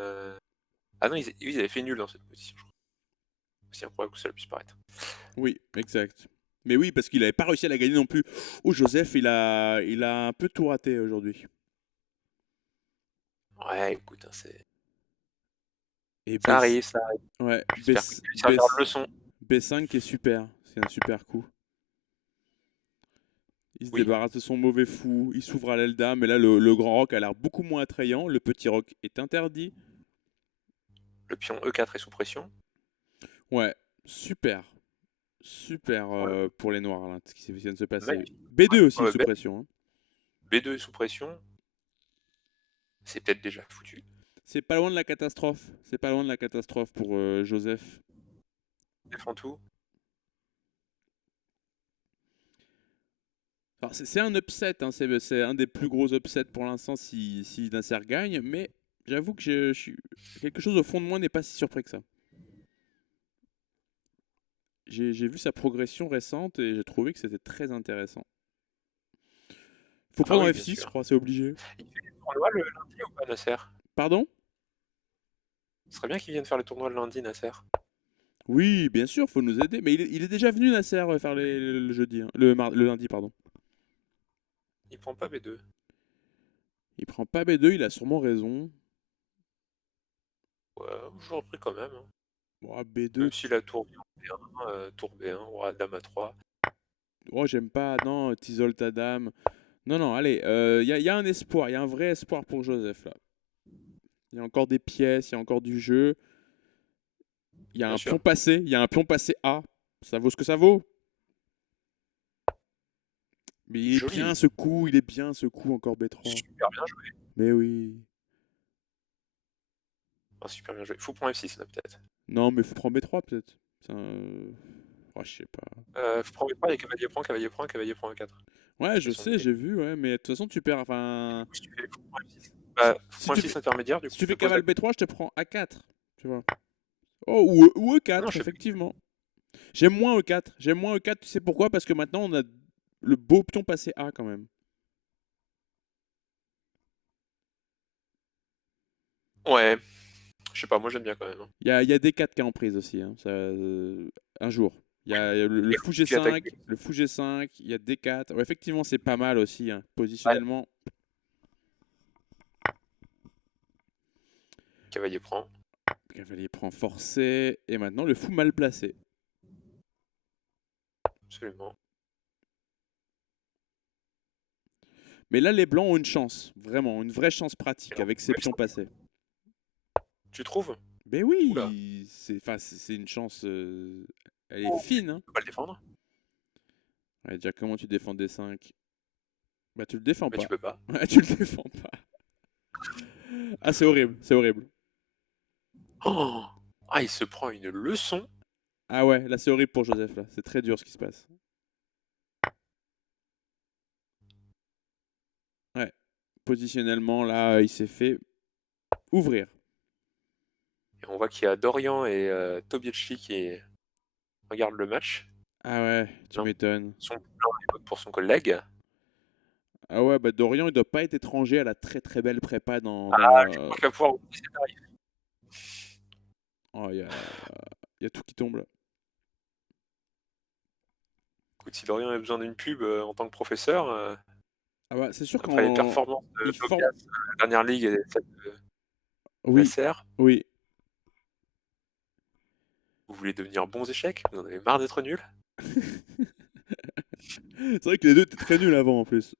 Ah non, ils avaient fait nul dans cette position, je crois. C'est incroyable que cela puisse paraître. Oui, exact. Mais oui, parce qu'il n'avait pas réussi à la gagner non plus. Oh, Joseph, il a un peu tout raté aujourd'hui. Ouais, écoute, hein, Et ça arrive, ça arrive. ouais, J'espère que ça lui servira de leçon. B5 qui est super. C'est un super coup. Il se Oui, débarrasse de son mauvais fou. Il s'ouvre à l'aile dame. Mais là, le grand roc a l'air beaucoup moins attrayant. Le petit roc est interdit. le pion E4 est sous pression. Ouais, super. Super Voilà. pour les noirs, là, ce qui vient de se passer. Magnifique. B2 aussi Ouais, sous pression, hein. B2 est sous pression. C'est peut-être déjà foutu. C'est pas loin de la catastrophe. C'est pas loin de la catastrophe pour Joseph. Défend tout. Alors, c'est un upset, hein, c'est un des plus gros upsets pour l'instant si Nasser gagne, mais j'avoue que quelque chose au fond de moi n'est pas si surpris que ça. J'ai vu sa progression récente et j'ai trouvé que c'était très intéressant. Faut Ah prendre oui, bien F6, je sûr. crois, c'est obligé. Il fait le tournoi le lundi ou pas, Nasser? Pardon? Ce serait bien qu'il vienne faire le tournoi le lundi, Nasser. Oui, bien sûr, faut nous aider. Mais il est déjà venu, Nasser, faire le jeudi, hein, le lundi, pardon. Il prend pas B2. Il prend pas B2, il a sûrement raison. Ouais, j'aurais pris quand même, hein. Oh, B2, Même si la tour vient en B1, tour B1, roi dame à 3. oh, j'aime pas. Non, t'isole ta dame. Non, non, allez, y a un espoir, il y a un vrai espoir pour Joseph là. Il y a encore des pièces, il y a encore du jeu. Il y a Bien un sûr. pion passé, il y a un pion passé A. Ça vaut ce que ça vaut. Mais il est bien Joli. ce coup, il est bien ce coup encore B3. Super bien joué. Mais oui. Ah, super bien joué. Fou pour F6 là peut-être. Non, mais faut prendre B3 peut-être. Oh, je sais pas. Faut prendre B3, il y a cavalier prend, cavalier prend, cavalier prend E4. Ouais, je Ils sont sais, niqués. j'ai vu, ouais, mais de toute façon, tu perds. Enfin, Si tu fais fou point F6, bah, fou si point tu F6 fais, intermédiaire, du si coup, tu je fais te pose la... cavale B3, je te prends A4, tu vois. Oh, ou Ah non, E4, je sais plus. effectivement. J'aime moins E4. J'aime moins E4, tu sais pourquoi? Parce que maintenant, on a le beau pion passé A quand même. Ouais, je sais pas, moi j'aime bien quand même. Hein. Il y a D4 qui est en prise aussi, hein, un jour. Il y a le Et fou qui attaque G5, le fou G5, il y a D4. Ouais, effectivement, c'est pas mal aussi, hein, ouais, positionnellement. cavalier prend. Cavalier prend forcé. Et maintenant, le fou mal placé. Absolument. Mais là, les blancs ont une chance, vraiment, une vraie chance Et pratique alors, avec ces ouais, pions passés. tu trouves? Mais Oula, oui, c'est une chance. Elle est fine, tu hein. peux pas le défendre? Ouais, déjà, comment tu défends D5? Bah, tu le défends Mais tu pas. peux pas. Ouais, tu le défends pas. Ah, c'est horrible, c'est horrible. Oh ah, il se prend une leçon. Ah ouais, là, c'est horrible pour Joseph, là. C'est très dur ce qui se passe. Ouais. Positionnellement, là, il s'est fait ouvrir. Et on voit qu'il y a Dorian et Tobiachi qui regardent le match. Ah ouais, tu L'un pour m'étonnes. son poulain et l'autre pour son collègue. Ah ouais, bah Dorian, il doit pas être étranger à la très très belle prépa dans Ah, je la... crois qu'il va pouvoir utiliser ses tarifs. Oh, il y a tout qui tombe là. Écoute, si Dorian a besoin d'une pub en tant que professeur, Ah bah, c'est sûr après les quand performances de il forme... Tobias, la dernière ligue et celle de Oui, Nasser, oui. vous voulez devenir bons échecs? Vous en avez marre d'être nuls? C'est vrai que les deux étaient très nuls avant en plus.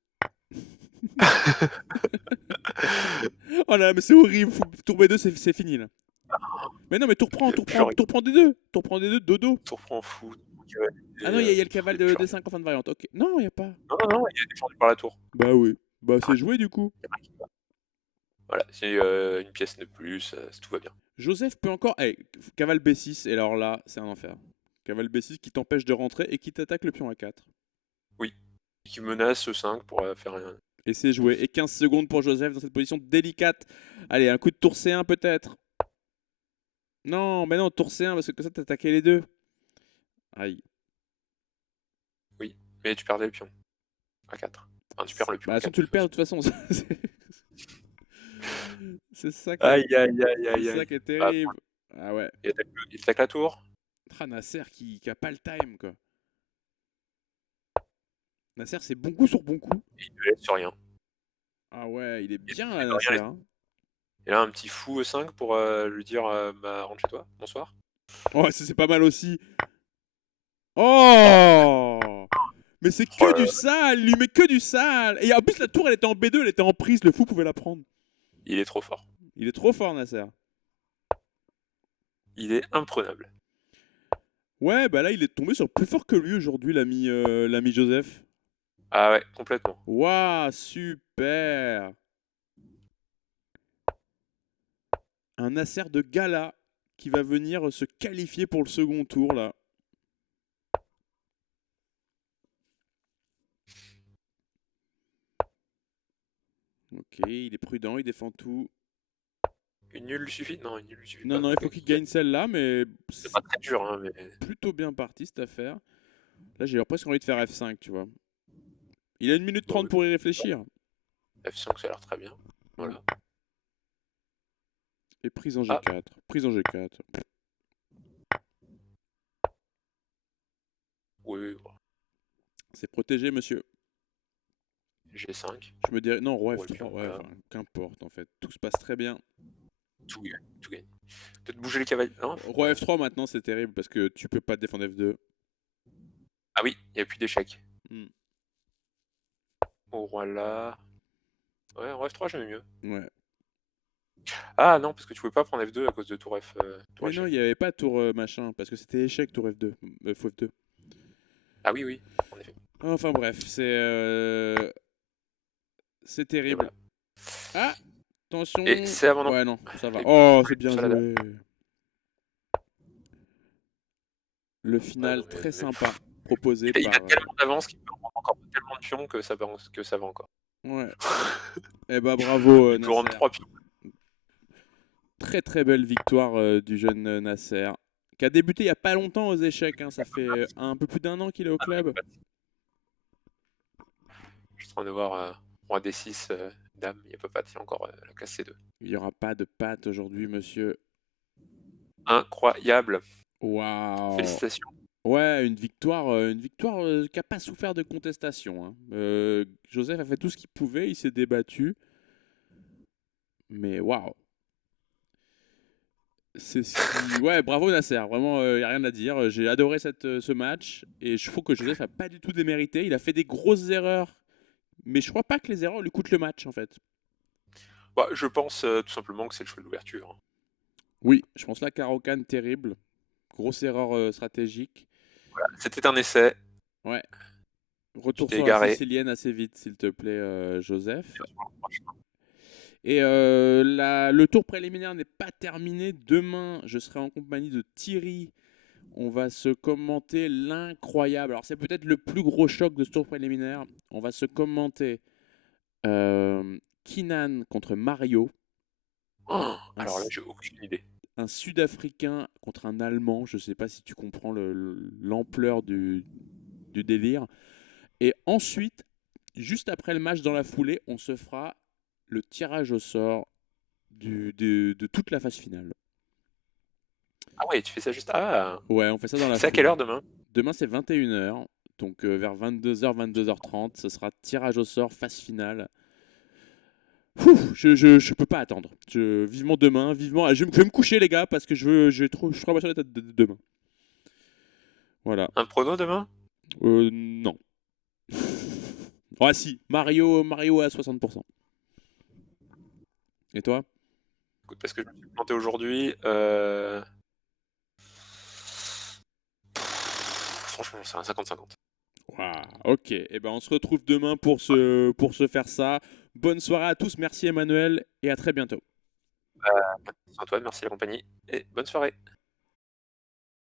Oh là, mais c'est horrible. Tour B2, c'est fini là. Mais non, mais Il n'y a plus rien. tour prend des deux. Tour prend des deux, dodo. Tour prend fou. Ah non, il y a le cavale Il n'y a plus de rien. D5 en fin de variante. Ok. Non, il n'y a pas. Non, non, non, il est défendu par la tour. Bah oui. Bah Ah, c'est joué du coup. il y a rien qui va. Voilà, c'est une pièce de plus, tout va bien. Joseph peut encore. Eh, cavale B6, et alors là, c'est un enfer. Cavale B6 qui t'empêche de rentrer et qui t'attaque le pion A4. Oui, qui menace 5 pour faire rien. Et c'est joué. Et 15 secondes pour Joseph dans cette position délicate. Allez, un coup de tour C1 peut-être. Non, mais non, tour C1 parce que comme ça t'attaquais les deux. Aïe. Oui, mais tu perdais le pion à 4. Enfin, tu perds le pion Bah, à sinon 4 tu de le toute perds de façon. toute façon. C'est ça qui est, Aïe, aïe, aïe, c'est aïe, ça aïe. qui est Ah, terrible. Ah ouais. il attaque la tour. Ah, Nasser qui a pas le time quoi. Nasser c'est bon coup sur bon coup. Et il ne laisse sur rien. Ah ouais, il est Et, bien et là Dorian Nasser, laisse. hein. Et là, un petit fou 5 pour lui dire bah, rentre chez toi, bonsoir. Oh, c'est pas mal aussi. Oh, mais c'est Oh que là du là, sale, il lui met que du sale. Et en plus la tour elle était en B2, elle était en prise, le fou pouvait la prendre. il est trop fort. Il est trop fort Nasser. Il est imprenable. Ouais, bah là il est tombé sur plus fort que lui aujourd'hui l'ami Joseph. Ah ouais, complètement. Waouh, super. Un Nasser de gala qui va venir se qualifier pour le second tour là. Ok, il est prudent, il défend tout. Une nulle lui suffit? Non, une nulle lui suffit Non, pas. non, il faut qu'il gagne celle-là, mais C'est c'est pas très dur, hein, mais plutôt bien parti cette affaire. Là, j'ai presque envie de faire F5, tu vois. Il a 1 minute bon, 30 pour y réfléchir. F5, ça a l'air très bien. Mm. Voilà. Et prise en Ah, G4. Prise en G4. oui, oui, voilà. C'est protégé, monsieur. G5. Je me dirais. Non, roi Ouais, F3. bien, Ouais, voilà. enfin, qu'importe en fait. Tout se passe très bien. Tout gagne, tout gagne. Peut-être bouger le cavalier. Non, Roi F3 maintenant, c'est terrible parce que tu peux pas défendre F2. ah oui, il n'y a plus d'échec. Mm. Au roi là. Ouais, en F3, j'aimais mieux. Ouais. Ah non, parce que tu pouvais pas prendre F2 à cause de tour F. Tour Mais non, il échec. n'y avait pas tour machin parce que c'était échec tour F2. Fou F2. Ah oui, oui, en effet. Enfin bref, c'est Et terrible. voilà. Ah, attention. Et c'est avant Ouais, non, ça va. les Oh, c'est les bien pouces à la dame. joué. Le Ouais, final non, très mais sympa. proposé Il a par. tellement d'avance qu'il peut rendre encore tellement de pions que ça va encore. Ouais. Eh ben bravo Il peut rendre Nasser. 3 pions. Très très belle victoire du jeune Nasser, qui a débuté il n'y a pas longtemps aux échecs. Hein. Ça fait un peu plus d'un an qu'il est au club. Je suis en train de voir roi D6, dame, il n'y a pas patte, il y a encore la case C2. Il n'y aura pas de patte aujourd'hui, monsieur. Incroyable. Waouh. Félicitations. Ouais, une victoire qui n'a pas souffert de contestation. Hein. Joseph a fait tout ce qu'il pouvait, il s'est débattu. Mais waouh. Ouais, bravo Nasser, vraiment, il n'y a rien à dire. J'ai adoré ce match et je trouve que Joseph n'a pas du tout démérité. Il a fait des grosses erreurs, mais je crois pas que les erreurs lui coûtent le match en fait. Bah, je pense tout simplement que c'est le choix de l'ouverture. Oui, je pense là, Caro-Kann, terrible. Grosse erreur stratégique. Voilà. C'était un essai. Ouais. Tu Retour t'es sur la égaré. sicilienne assez vite, s'il te plaît, Joseph. Et le tour préliminaire n'est pas terminé. Demain, je serai en compagnie de Thierry. On va se commenter l'incroyable. Alors, c'est peut-être le plus gros choc de ce tour préliminaire. On va se commenter Kinan contre Mario. Oh, alors là, j'ai aucune idée. Un Sud-Africain contre un Allemand. Je ne sais pas si tu comprends l'ampleur du délire. Et ensuite, juste après le match dans la foulée, on se fera le tirage au sort de toute la phase finale. Ah ouais, tu fais ça juste. Ah, Ouais, on fait ça dans la c'est à foulée. quelle heure demain? Demain, c'est 21h. Donc vers 22h, 22h30, ce sera tirage au sort, phase finale. Je peux pas attendre. Vivement demain, vivement. Je vais me coucher, les gars, parce que je suis trop impatient d'être demain. Voilà. Un prono demain? Non. Ah si, Mario à 60%. Et toi? Écoute, parce que je me suis planté aujourd'hui. Franchement, c'est un 50-50. Waouh, ok, et ben on se retrouve demain pour se faire ça. Bonne soirée à tous, merci Emmanuel et à très bientôt. Merci Antoine, merci la compagnie et bonne soirée.